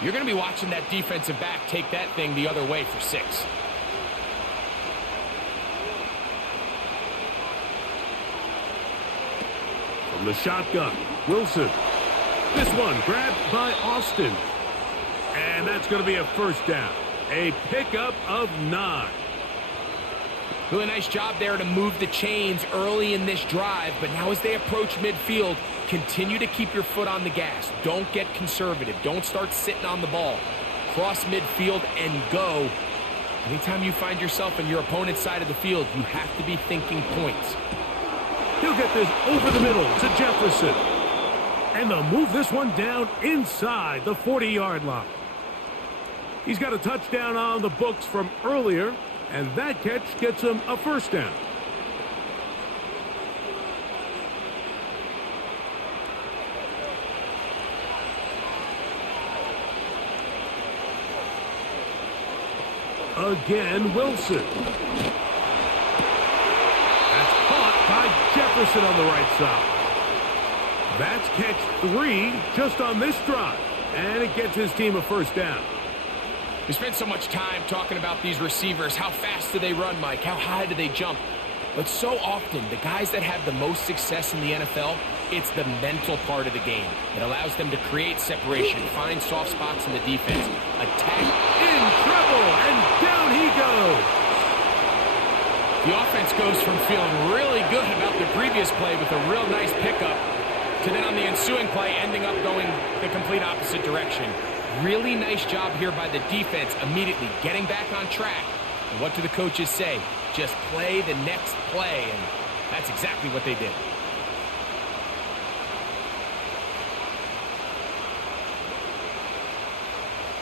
you're going to be watching that defensive back take that thing the other way for 6. From the shotgun, Wilson. This one grabbed by Austin. And that's going to be a 1st down. A pickup of 9. Really nice job there to move the chains early in this drive, but now as they approach midfield, continue to keep your foot on the gas. Don't get conservative. Don't start sitting on the ball. Cross midfield and go. Anytime you find yourself on your opponent's side of the field, you have to be thinking points. He'll get this over the middle to Jefferson. And they'll move this one down inside the 40-yard line. He's got a touchdown on the books from earlier, and that catch gets him a 1st down. Again, Wilson. That's caught by Jefferson on the right side. That's catch 3 just on this drive, and it gets his team a 1st down. We spent so much time talking about these receivers. How fast do they run, Mike? How high do they jump? But so often, the guys that have the most success in the NFL, it's the mental part of the game. It allows them to create separation, find soft spots in the defense, attack. In trouble, and down he goes. The offense goes from feeling really good about the previous play with a real nice pickup to then on the ensuing play ending up going the complete opposite direction. Really nice job here by the defense immediately getting back on track. And what do the coaches say? Just play the next play, and that's exactly what they did.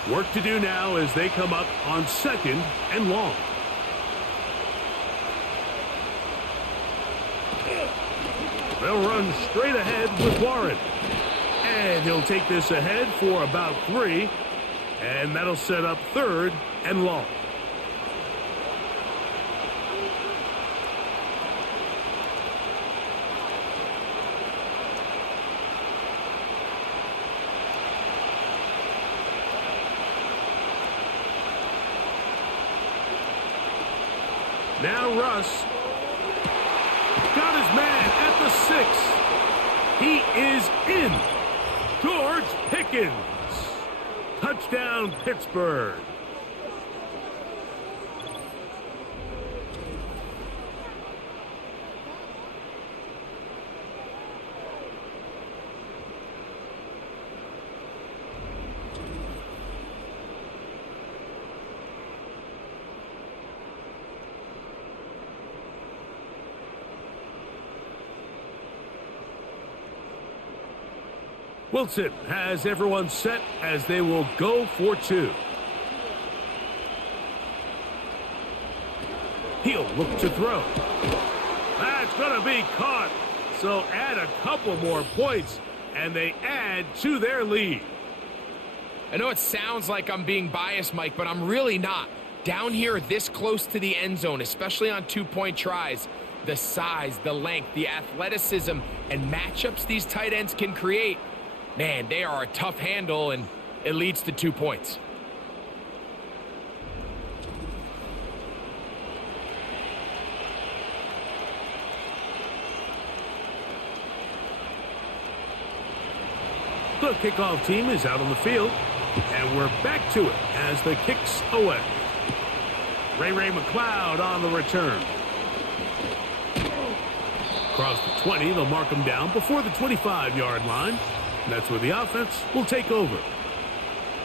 Work to do now as they come up on 2nd and long. They'll run straight ahead with Warren. And he'll take this ahead for about 3. And that'll set up 3rd and long. Now Russ got his man at the 6. He is in. George Pickens. Touchdown, Pittsburgh. Wilson has everyone set as they will go for 2. He'll look to throw. That's going to be caught. So add a couple more points, and they add to their lead. I know it sounds like I'm being biased, Mike, but I'm really not. Down here this close to the end zone, especially on 2-point tries, the size, the length, the athleticism, and matchups these tight ends can create, man, they are a tough handle, and it leads to 2 points. The kickoff team is out on the field, and we're back to it as the kick's away. Ray McLeod on the return. Across the 20, they'll mark him down before the 25-yard line. That's where the offense will take over.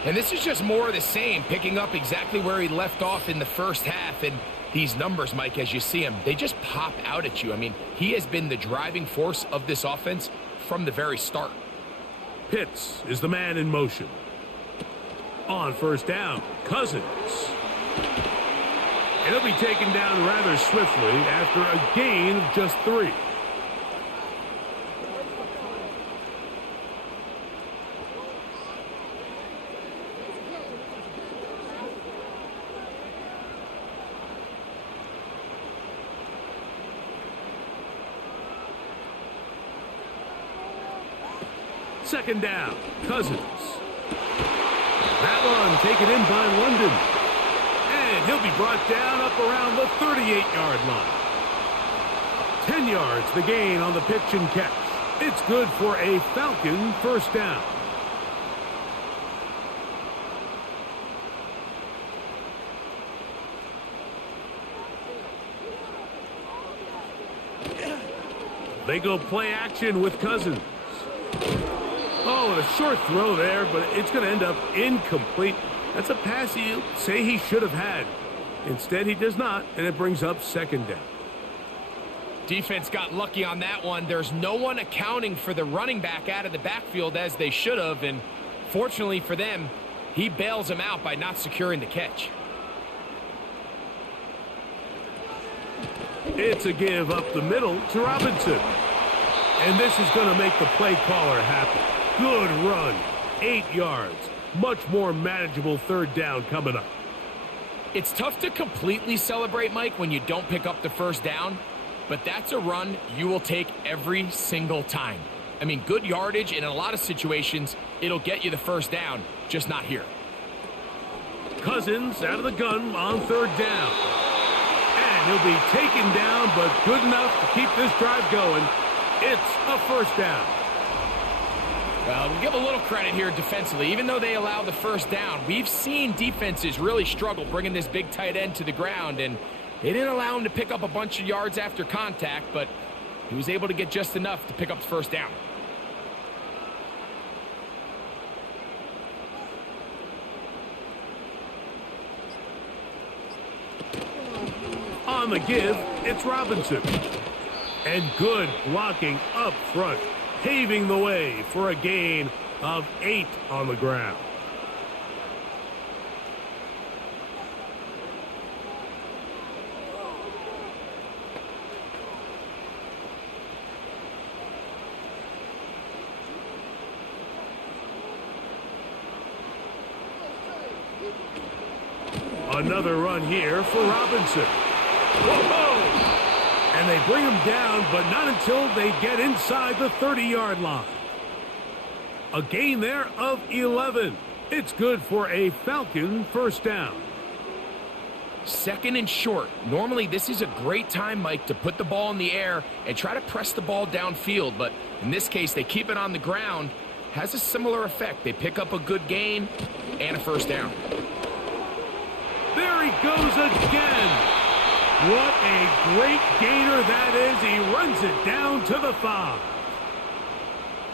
And this is just more of the same, picking up exactly where he left off in the first half. And these numbers, Mike, as you see him, they just pop out at you. I mean, he has been the driving force of this offense from the very start. Pitts is the man in motion. On first down, Cousins. And he'll be taken down rather swiftly after a gain of just 3. Second down, Cousins. That one taken in by London. And he'll be brought down up around the 38-yard line. 10 yards the gain on the pitch and catch. It's good for a Falcon first down. They go play action with Cousins. Oh, a short throw there, but it's going to end up incomplete. That's a pass you say he should have had. Instead, he does not, and it brings up second down. Defense got lucky on that one. There's no one accounting for the running back out of the backfield as they should have, and fortunately for them, he bails him out by not securing the catch. It's a give up the middle to Robinson. And this is going to make the play caller happy. Good run. 8 yards. Much more manageable third down coming up. It's tough to completely celebrate, Mike, when you don't pick up the first down, but that's a run you will take every single time. I mean, good yardage, and in a lot of situations, it'll get you the first down, just not here. Cousins out of the gun on third down. And he'll be taken down, but good enough to keep this drive going. It's a first down. Well, we'll give a little credit here defensively. Even though they allow the first down, we've seen defenses really struggle bringing this big tight end to the ground, and they didn't allow him to pick up a bunch of yards after contact, but he was able to get just enough to pick up the first down. On the give, it's Robinson. And good blocking up front, paving the way for a gain of 8 on the ground. Another run here for Robinson. Whoa! And they bring him down, but not until they get inside the 30-yard line. A gain there of 11. It's good for a Falcon first down. Second and short. Normally, this is a great time, Mike, to put the ball in the air and try to press the ball downfield. But in this case, they keep it on the ground. Has a similar effect. They pick up a good gain and a first down. There he goes again. What a great gainer that is. He runs it down to the 5.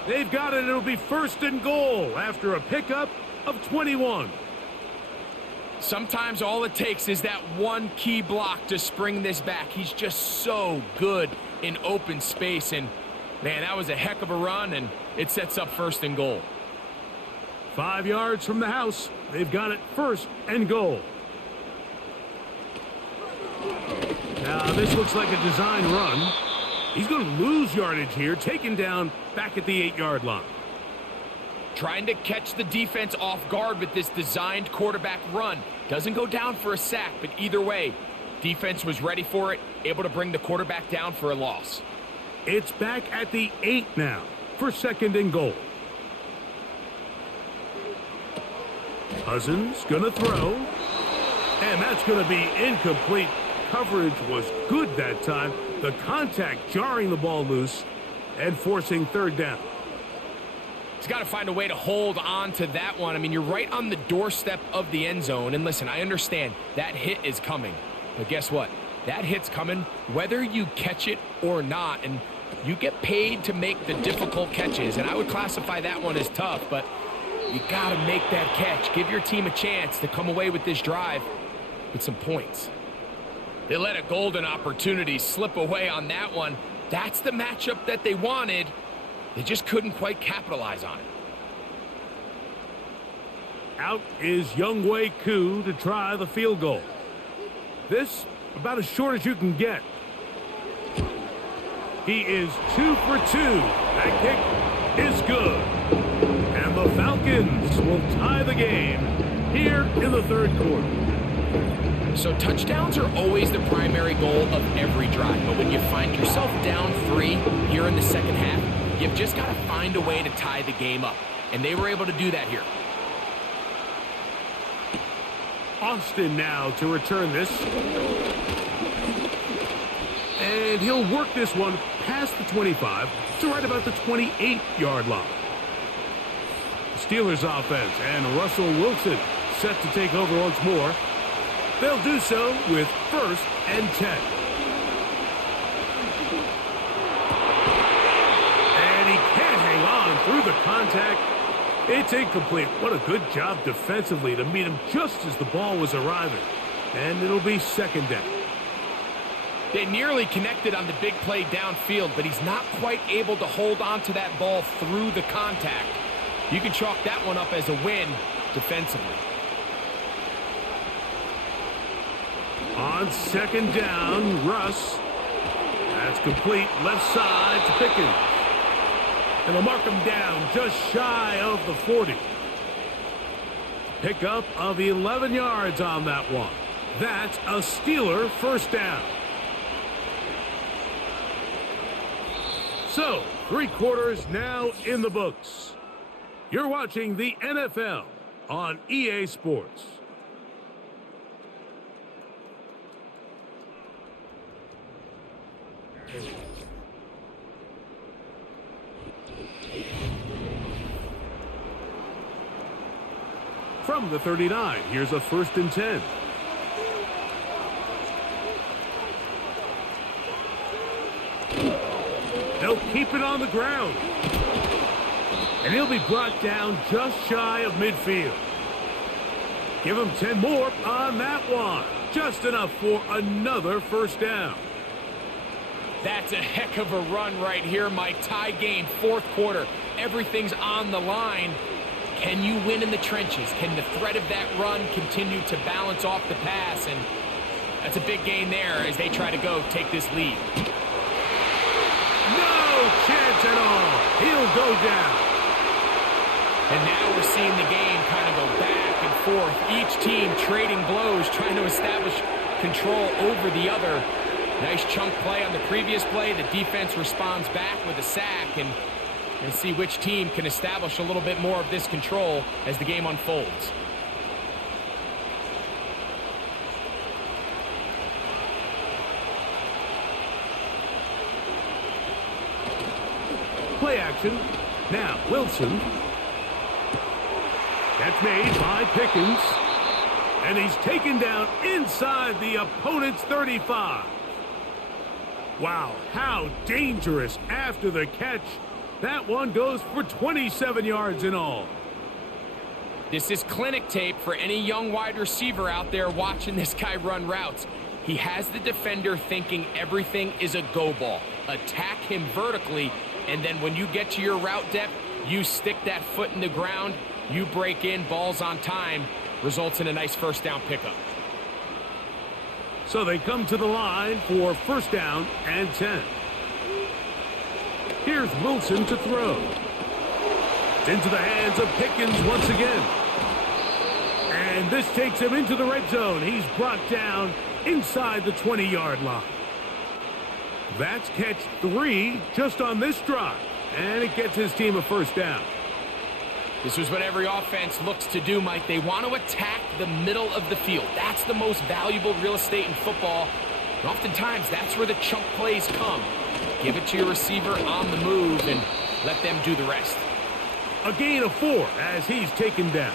They've got it. It'll be first and goal after a pickup of 21. Sometimes all it takes is that one key block to spring this back. He's just so good in open space. And, man, that was a heck of a run, and it sets up first and goal. 5 yards from the house. They've got it first and goal. Now, this looks like a design run. He's going to lose yardage here, taken down back at the 8-yard line. Trying to catch the defense off guard with this designed quarterback run. Doesn't go down for a sack, but either way, defense was ready for it, able to bring the quarterback down for a loss. It's back at the 8 now for second and goal. Cousins going to throw, and that's going to be incomplete. Coverage was good that time. The contact jarring the ball loose and forcing third down. He's got to find a way to hold on to that one. I mean, you're right on the doorstep of the end zone. And listen, I understand that hit is coming. But guess what? That hit's coming whether you catch it or not. And you get paid to make the difficult catches. And I would classify that one as tough. But you got to make that catch. Give your team a chance to come away with this drive with some points. They let a golden opportunity slip away on that one. That's the matchup that they wanted. They just couldn't quite capitalize on it. Out is Younghoe Koo to try the field goal. This about as short as you can get. He is 2 for 2. That kick is good. And the Falcons will tie the game here in the third quarter. So touchdowns are always the primary goal of every drive. But when you find yourself down 3 here in the second half, you've just got to find a way to tie the game up. And they were able to do that here. Austin now to return this. And he'll work this one past the 25 to right about the 28-yard line. Steelers offense and Russell Wilson set to take over once more. They'll do so with first and 10. And he can't hang on through the contact. It's incomplete. What a good job defensively to meet him just as the ball was arriving. And it'll be second down. They nearly connected on the big play downfield, but he's not quite able to hold on to that ball through the contact. You can chalk that one up as a win defensively. On second down, Russ. That's complete. Left side to Pickens. And they'll mark him down just shy of the 40. Pickup of 11 yards on that one. That's a Steeler first down. So, 3 quarters now in the books. You're watching the NFL on EA Sports. From the 39, here's a first and 10. They'll keep it on the ground. And he'll be brought down just shy of midfield. Give him 10 more on that one. Just enough for another first down. That's a heck of a run right here, Mike. Tie game, 4th quarter. Everything's on the line. Can you win in the trenches? Can the threat of that run continue to balance off the pass? And that's a big gain there as they try to go take this lead. No chance at all. He'll go down. And now we're seeing the game kind of go back and forth, each team trading blows, trying to establish control over the other. Nice chunk play on the previous play. The defense responds back with a sack, and we'll see which team can establish a little bit more of this control as the game unfolds. Play action. Now Wilson. That's made by Pickens. And he's taken down inside the opponent's 35. Wow, how dangerous after the catch. That one goes for 27 yards in all. This is clinic tape for any young wide receiver out there watching this guy run routes. He has the defender thinking everything is a go ball. Attack him vertically, and then when you get to your route depth, you stick that foot in the ground, you break in, balls on time, results in a nice first down pickup. So they come to the line for first down and 10. Here's Wilson to throw. It's into the hands of Pickens once again. And this takes him into the red zone. He's brought down inside the 20-yard line. That's catch 3 just on this drive. And it gets his team a first down. This is what every offense looks to do, Mike. They want to attack the middle of the field. That's the most valuable real estate in football. And oftentimes, that's where the chunk plays come. Give it to your receiver on the move and let them do the rest. A gain of 4 as he's taken down.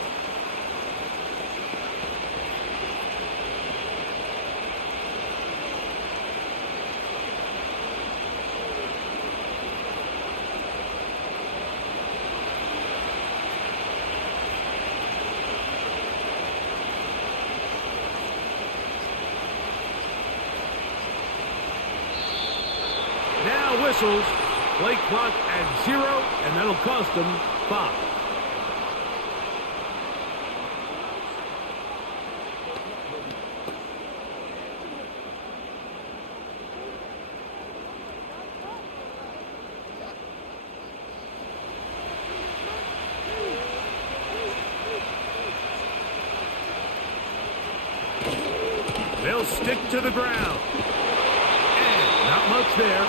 Whistles, play clock at 0, and that'll cost them 5. They'll stick to the ground. And not much there.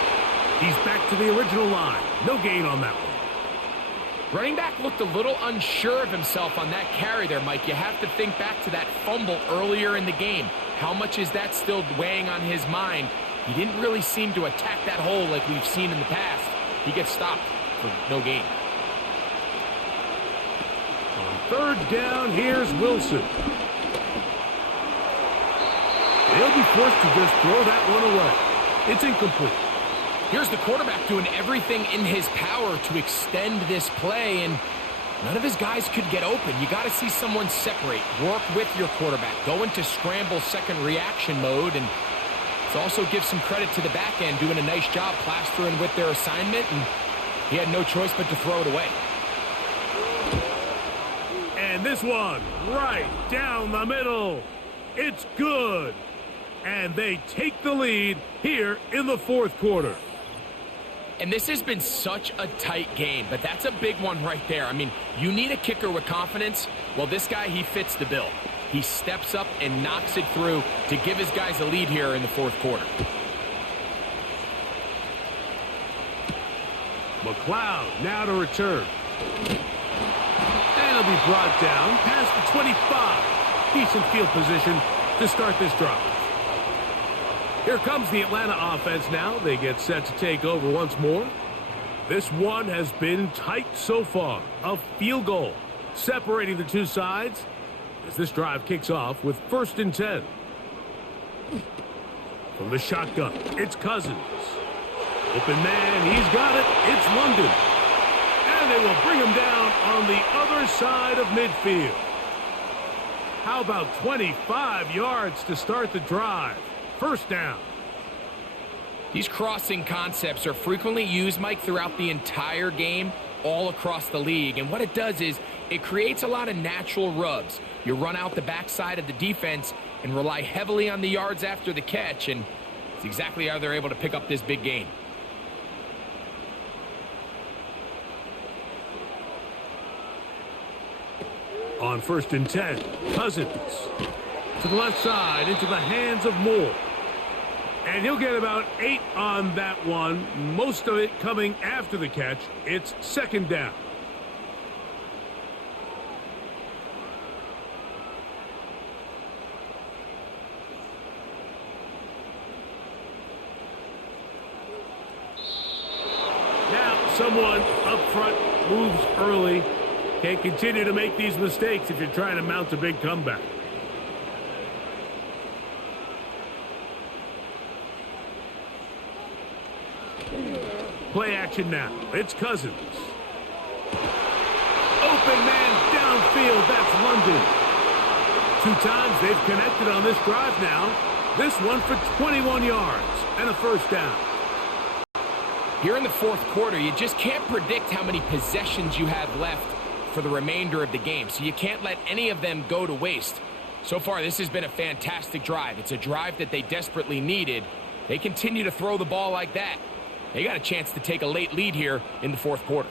He's back to the original line. No gain on that one. Running back looked a little unsure of himself on that carry there, Mike. You have to think back to that fumble earlier in the game. How much is that still weighing on his mind? He didn't really seem to attack that hole like we've seen in the past. He gets stopped for no gain. On third down, here's Wilson. They'll be forced to just throw that one away. It's incomplete. Here's the quarterback doing everything in his power to extend this play, and none of his guys could get open. You got to see someone separate, work with your quarterback, go into scramble second reaction mode, and it also gives some credit to the back end doing a nice job plastering with their assignment, and he had no choice but to throw it away. And this one right down the middle. It's good. And they take the lead here in the fourth quarter. And this has been such a tight game, but that's a big one right there. I mean, you need a kicker with confidence. Well, this guy, he fits the bill. He steps up and knocks it through to give his guys a lead here in the fourth quarter. McLeod now to return. And he'll be brought down past the 25. Decent field position to start this drive. Here comes the Atlanta offense now. They get set to take over once more. This one has been tight so far. A field goal separating the two sides as this drive kicks off with first and 10. From the shotgun, it's Cousins. Open man, he's got it. It's London. And they will bring him down on the other side of midfield. How about 25 yards to start the drive? First down. These crossing concepts are frequently used, Mike, throughout the entire game, all across the league. And what it does is it creates a lot of natural rubs. You run out the backside of the defense and rely heavily on the yards after the catch, and it's exactly how they're able to pick up this big gain. On 1st and 10, Cousins. To the left side, into the hands of Moore. And he'll get about 8 on that one, most of it coming after the catch. It's 2nd down. Now someone up front moves early. Can't continue to make these mistakes if you're trying to mount a big comeback. Play action now. It's Cousins. Open man downfield. That's London. 2 times they've connected on this drive now. This one for 21 yards and a 1st down. Here in the 4th quarter, you just can't predict how many possessions you have left for the remainder of the game, so you can't let any of them go to waste. So far, this has been a fantastic drive. It's a drive that they desperately needed. They continue to throw the ball like that. They got a chance to take a late lead here in the 4th quarter.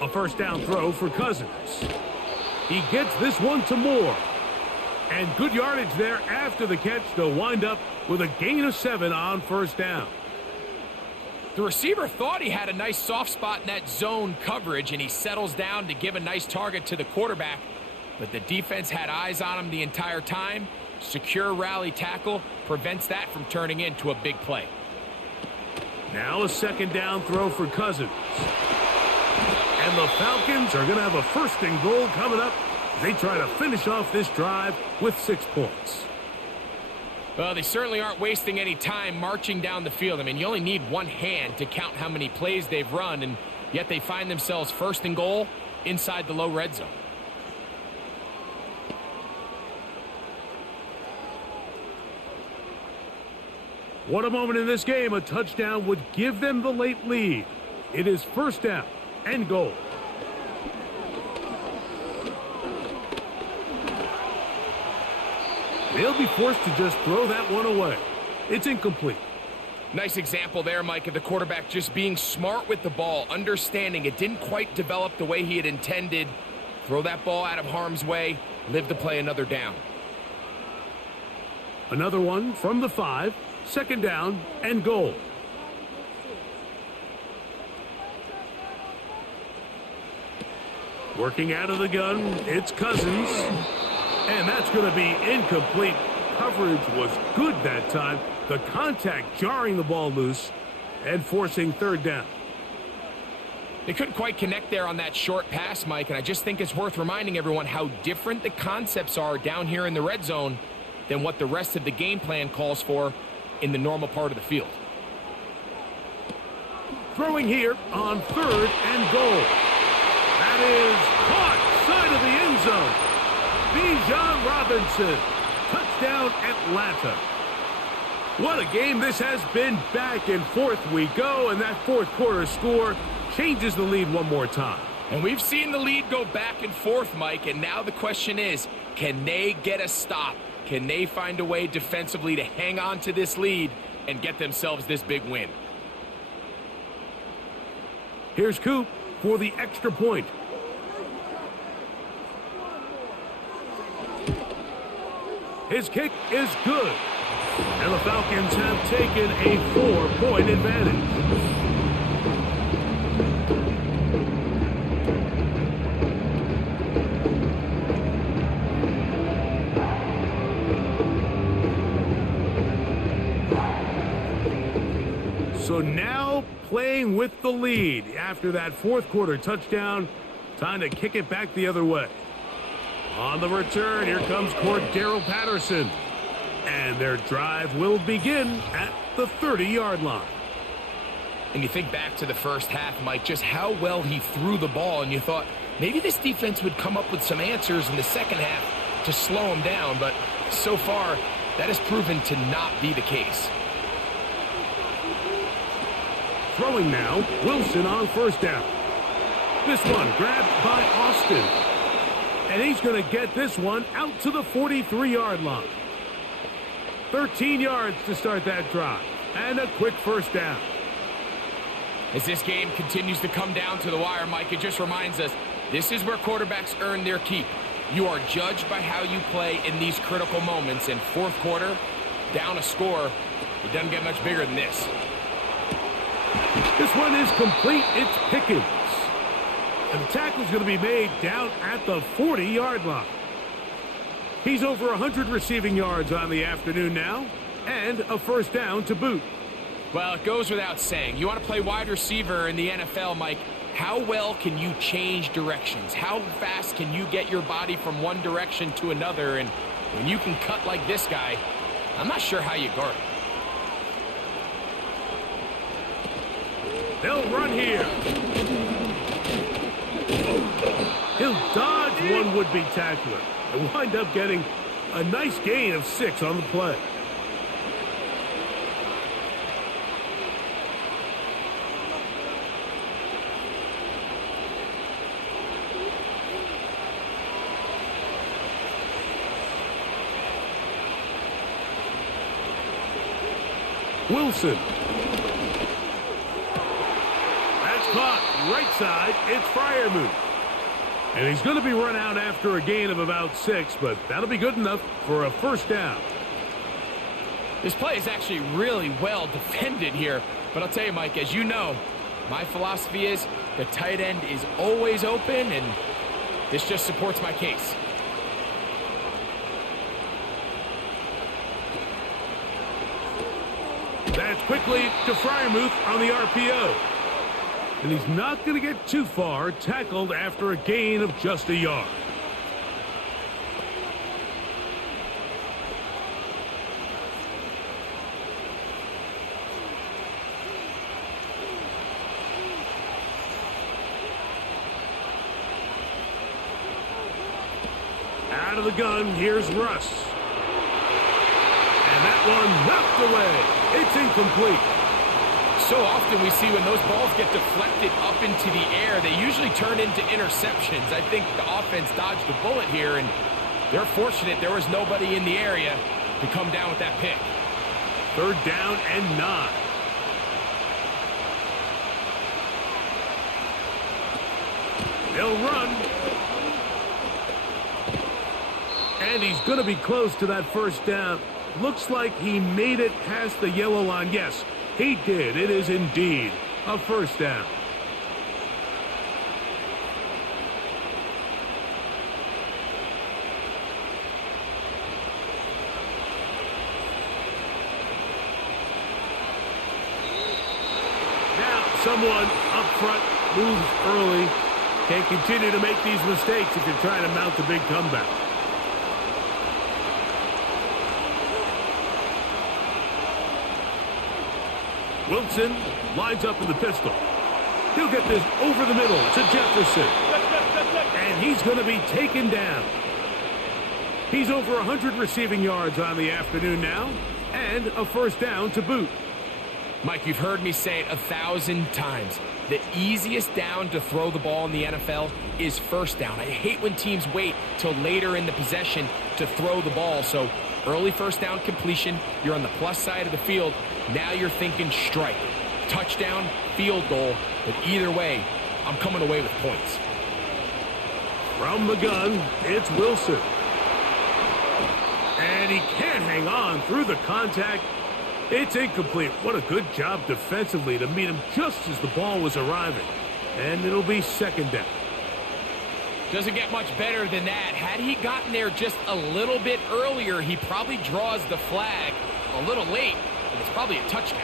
A 1st down throw for Cousins. He gets this one to Moore. And good yardage there after the catch to wind up with a gain of 7 on 1st down. The receiver thought he had a nice soft spot in that zone coverage, and he settles down to give a nice target to the quarterback. But the defense had eyes on him the entire time. Secure rally tackle prevents that from turning into a big play. Now a 2nd down throw for Cousins. And the Falcons are going to have a 1st and goal coming up. They try to finish off this drive with 6 points. Well, they certainly aren't wasting any time marching down the field. I mean, you only need one hand to count how many plays they've run, and yet they find themselves 1st and goal inside the low red zone. What a moment in this game. A touchdown would give them the late lead. It is 1st down and goal. They'll be forced to just throw that one away. It's incomplete. Nice example there, Mike, of the quarterback just being smart with the ball, understanding it didn't quite develop the way he had intended. Throw that ball out of harm's way, live to play another down. Another one from the 5, 2nd down and goal. Working out of the gun, it's Cousins. And that's going to be incomplete. Coverage was good that time. The contact jarring the ball loose and forcing 3rd down. They couldn't quite connect there on that short pass, Mike, and I just think it's worth reminding everyone how different the concepts are down here in the red zone than what the rest of the game plan calls for in the normal part of the field. Throwing here on 3rd and goal. That is caught side of the end zone. Bijan Robinson. Touchdown, Atlanta. What a game this has been. Back and forth we go, and that 4th quarter score changes the lead one more time. And we've seen the lead go back and forth, Mike, and now the question is, can they get a stop? Can they find a way defensively to hang on to this lead and get themselves this big win? Here's Coop for the extra point. His kick is good. And the Falcons have taken a 4-point advantage. So now playing with the lead after that 4th quarter touchdown. Time to kick it back the other way. On the return, here comes Cordero Patterson. And their drive will begin at the 30-yard line. And you think back to the first half, Mike, just how well he threw the ball, and you thought maybe this defense would come up with some answers in the second half to slow him down, but so far that has proven to not be the case. Throwing now, Wilson on 1st down. This one grabbed by Austin. And he's going to get this one out to the 43-yard line. 13 yards to start that drive. And a quick first down. As this game continues to come down to the wire, Mike, it just reminds us, this is where quarterbacks earn their keep. You are judged by how you play in these critical moments. In fourth quarter, down a score, it doesn't get much bigger than this. This one is complete. It's Pickens. And the tackle is going to be made down at the 40-yard line. He's over 100 receiving yards on the afternoon now, and a first down to boot. Well, it goes without saying. You want to play wide receiver in the NFL, Mike, how well can you change directions? How fast can you get your body from one direction to another? And when you can cut like this guy, I'm not sure how you guard it. They'll run here. He'll dodge one would-be tackler and wind up getting a nice gain of 6 on the play. Wilson. That's caught right side. It's Freiermuth. And he's going to be run out after a gain of about 6, but that'll be good enough for a first down. This play is actually really well defended here. But I'll tell you, Mike, as you know, my philosophy is the tight end is always open, and this just supports my case. That's quickly to Freiermuth on the RPO. And he's not going to get too far, tackled after a gain of just a yard. Out of the gun, here's Russ. And that one knocked away. It's incomplete. So often we see when those balls get deflected up into the air, they usually turn into interceptions. I think the offense dodged a bullet here, and they're fortunate there was nobody in the area to come down with that pick. 3rd down and 9. They'll run. And he's going to be close to that first down. Looks like he made it past the yellow line. Yes, he did. It is indeed a first down. Now someone up front moves early. Can't continue to make these mistakes if you're trying to mount the big comeback. Wilson lines up in the pistol. He'll get this over the middle to Jefferson. And he's going to be taken down. He's over 100 receiving yards on the afternoon now, and a first down to boot. Mike, you've heard me say it 1,000 times. The easiest down to throw the ball in the NFL is first down. I hate when teams wait till later in the possession to throw the ball. So early first down completion, you're on the plus side of the field. Now you're thinking strike, touchdown, field goal. But either way, I'm coming away with points. From the gun, it's Wilson. And he can't hang on through the contact. It's incomplete. What a good job defensively to meet him just as the ball was arriving. And it'll be 2nd down. Doesn't get much better than that. Had he gotten there just a little bit earlier, he probably draws the flag a little late, but it's probably a touchdown.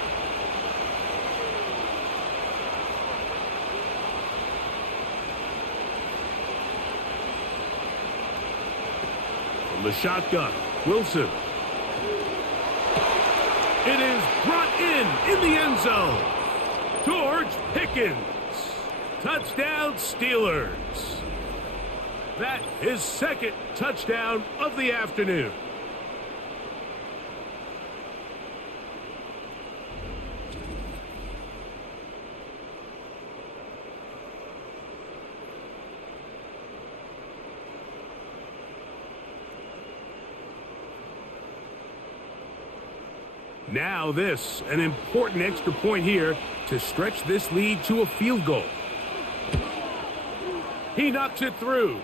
From the shotgun, Wilson. It is brought in the end zone. George Pickens. Touchdown, Steelers. That is 2nd touchdown of the afternoon. Now this, an important extra point here to stretch this lead to a field goal. He knocks it through.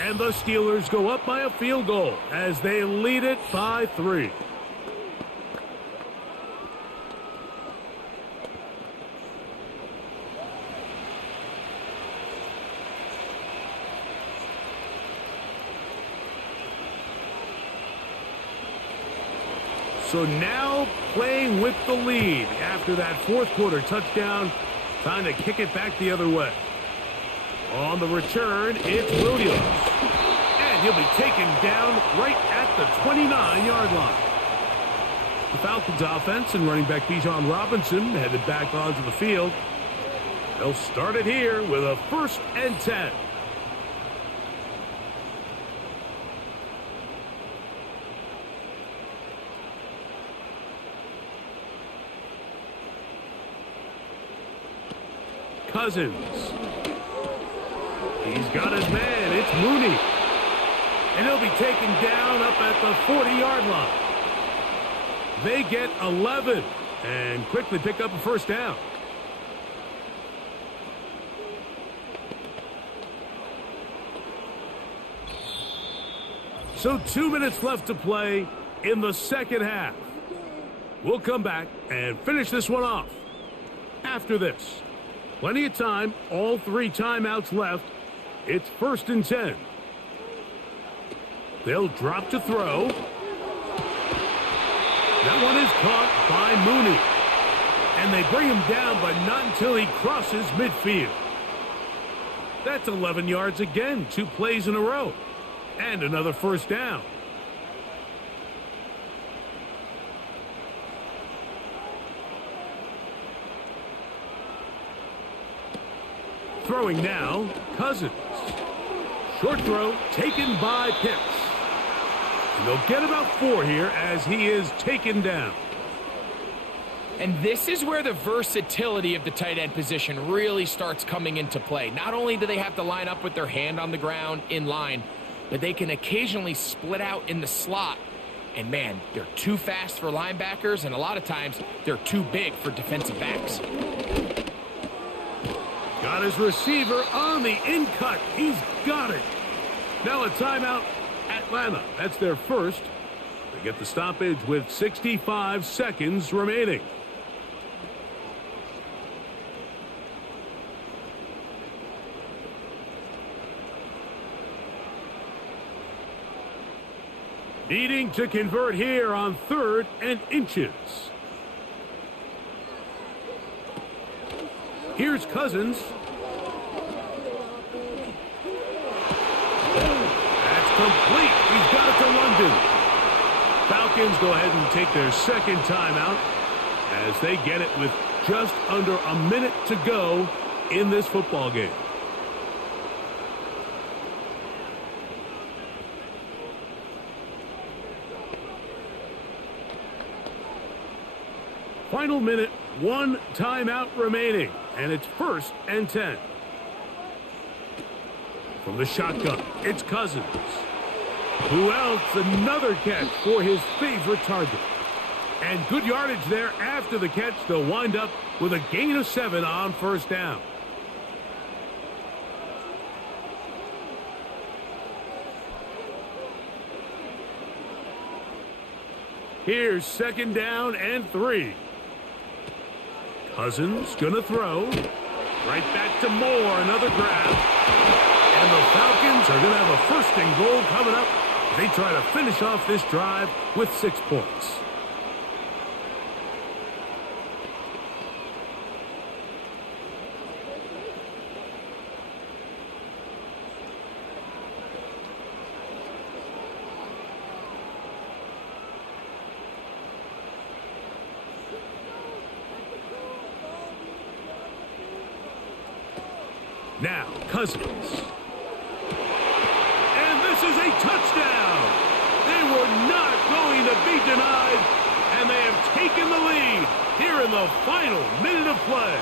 And the Steelers go up by a field goal as they lead it by 3. So now playing with the lead after that fourth quarter touchdown, time to kick it back the other way. On the return, it's Williams. And he'll be taken down right at the 29-yard line. The Falcons offense and running back Bijan Robinson headed back onto the field. They'll start it here with a 1st and 10. Cousins. He's got his man. It's Mooney. And he'll be taken down up at the 40-yard line. They get 11 and quickly pick up a 1st down. So 2 minutes left to play in the second half. We'll come back and finish this one off after this. Plenty of time, all 3 timeouts left. It's 1st and 10. They'll drop to throw. That one is caught by Mooney. And they bring him down, but not until he crosses midfield. That's 11 yards again, 2 plays in a row. And another 1st down. Throwing now, Cousins. Short throw taken by Pitts. And they'll get about 4 here as he is taken down. And this is where the versatility of the tight end position really starts coming into play. Not only do they have to line up with their hand on the ground in line, but they can occasionally split out in the slot. And man, they're too fast for linebackers, and a lot of times they're too big for defensive backs. Got his receiver on the in-cut. He's got it. Now a timeout, Atlanta. That's their first. They get the stoppage with 65 seconds remaining. Needing to convert here on 3rd and inches. Here's Cousins. That's complete. He's got it to London. Falcons go ahead and take their 2nd timeout as they get it with just under a minute to go in this football game. Final minute, 1 timeout remaining, and it's 1st and 10. From the shotgun, it's Cousins. Who else? Another catch for his favorite target. And good yardage there after the catch. They'll wind up with a gain of 7 on 1st down. Here's 2nd down and 3. Cousins gonna throw. Right back to Moore, another grab. And the Falcons are gonna have a 1st and goal coming up. They try to finish off this drive with 6 points. Now, Cousins. And this is a touchdown. They were not going to be denied, and they have taken the lead here in the final minute of play.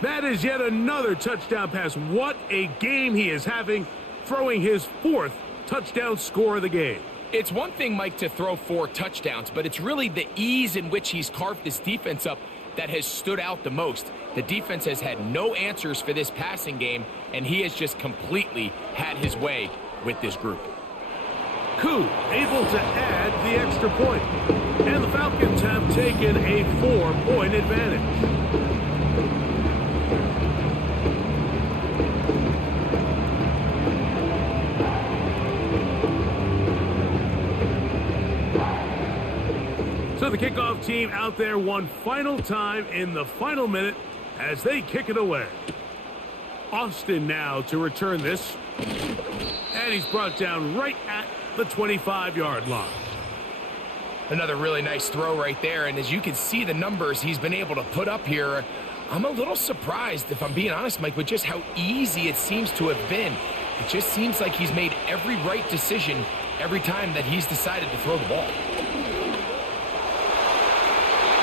That is yet another touchdown pass. What a game he is having, throwing his 4th touchdown score of the game. It's one thing, Mike, to throw 4 touchdowns, but it's really the ease in which he's carved this defense up that has stood out the most. The defense has had no answers for this passing game, and he has just completely had his way with this group. Koo able to add the extra point. And the Falcons have taken a 4-point advantage. So the kickoff team out there one final time in the final minute as they kick it away. Austin now to return this. And he's brought down right at the 25-yard line. Another really nice throw right there, and as you can see the numbers he's been able to put up here, I'm a little surprised, if I'm being honest, Mike, with just how easy it seems to have been. It just seems like he's made every right decision every time that he's decided to throw the ball.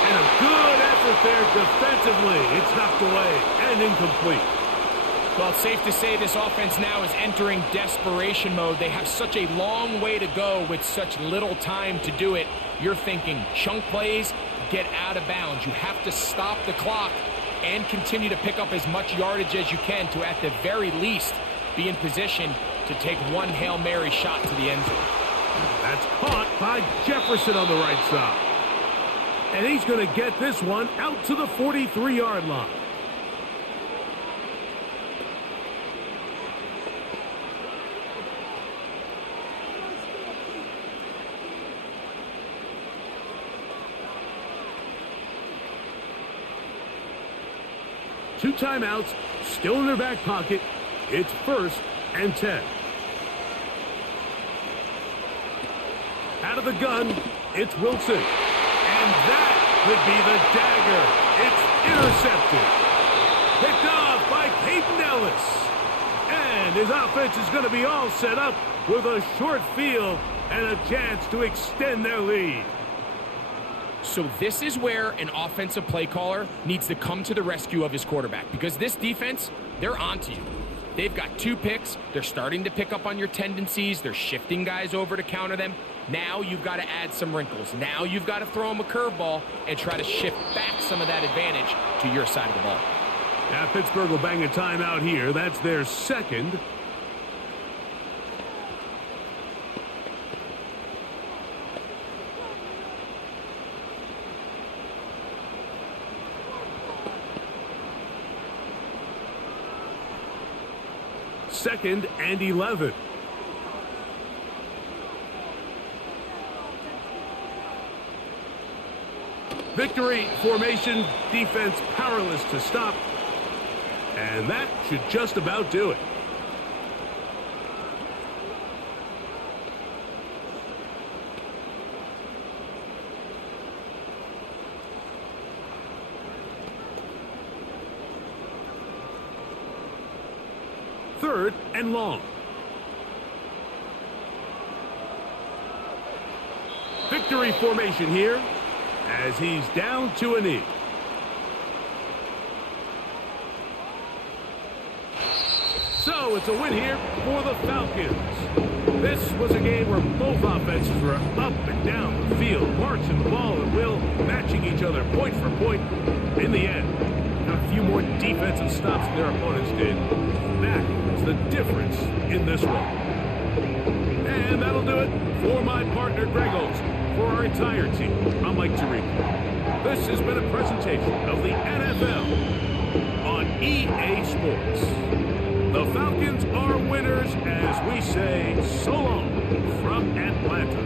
And a good effort there defensively. It's knocked away and incomplete. Well, it's safe to say this offense now is entering desperation mode. They have such a long way to go with such little time to do it. You're thinking chunk plays, get out of bounds. You have to stop the clock and continue to pick up as much yardage as you can to, at the very least, be in position to take one Hail Mary shot to the end zone. That's caught by Jefferson on the right side. And he's going to get this one out to the 43-yard line. Two timeouts, still in their back pocket. It's 1st and 10. Out of the gun, it's Wilson. And that could be the dagger. It's intercepted. Picked off by Peyton Ellis. And his offense is going to be all set up with a short field and a chance to extend their lead. So this is where an offensive play caller needs to come to the rescue of his quarterback, because this defense, they're onto you. They've got 2 picks. They're starting to pick up on your tendencies. They're shifting guys over to counter them. Now you've got to add some wrinkles. Now you've got to throw them a curveball and try to shift back some of that advantage to your side of the ball. Now Pittsburgh will bang a timeout here. That's their 2nd. Second and 11. Victory formation, defense powerless to stop. And that should just about do it. Third and long. Victory formation here as he's down to a knee. So it's a win here for the Falcons. This was a game where both offenses were up and down the field, marching the ball at will, matching each other point for point. In the end, got a few more defensive stops than their opponents did. That's the difference in this one. And that'll do it for my partner, Greg Olson. For our entire team, I'm Mike Tirico. This has been a presentation of the NFL on EA Sports. The Falcons are winners as we say so long from Atlanta.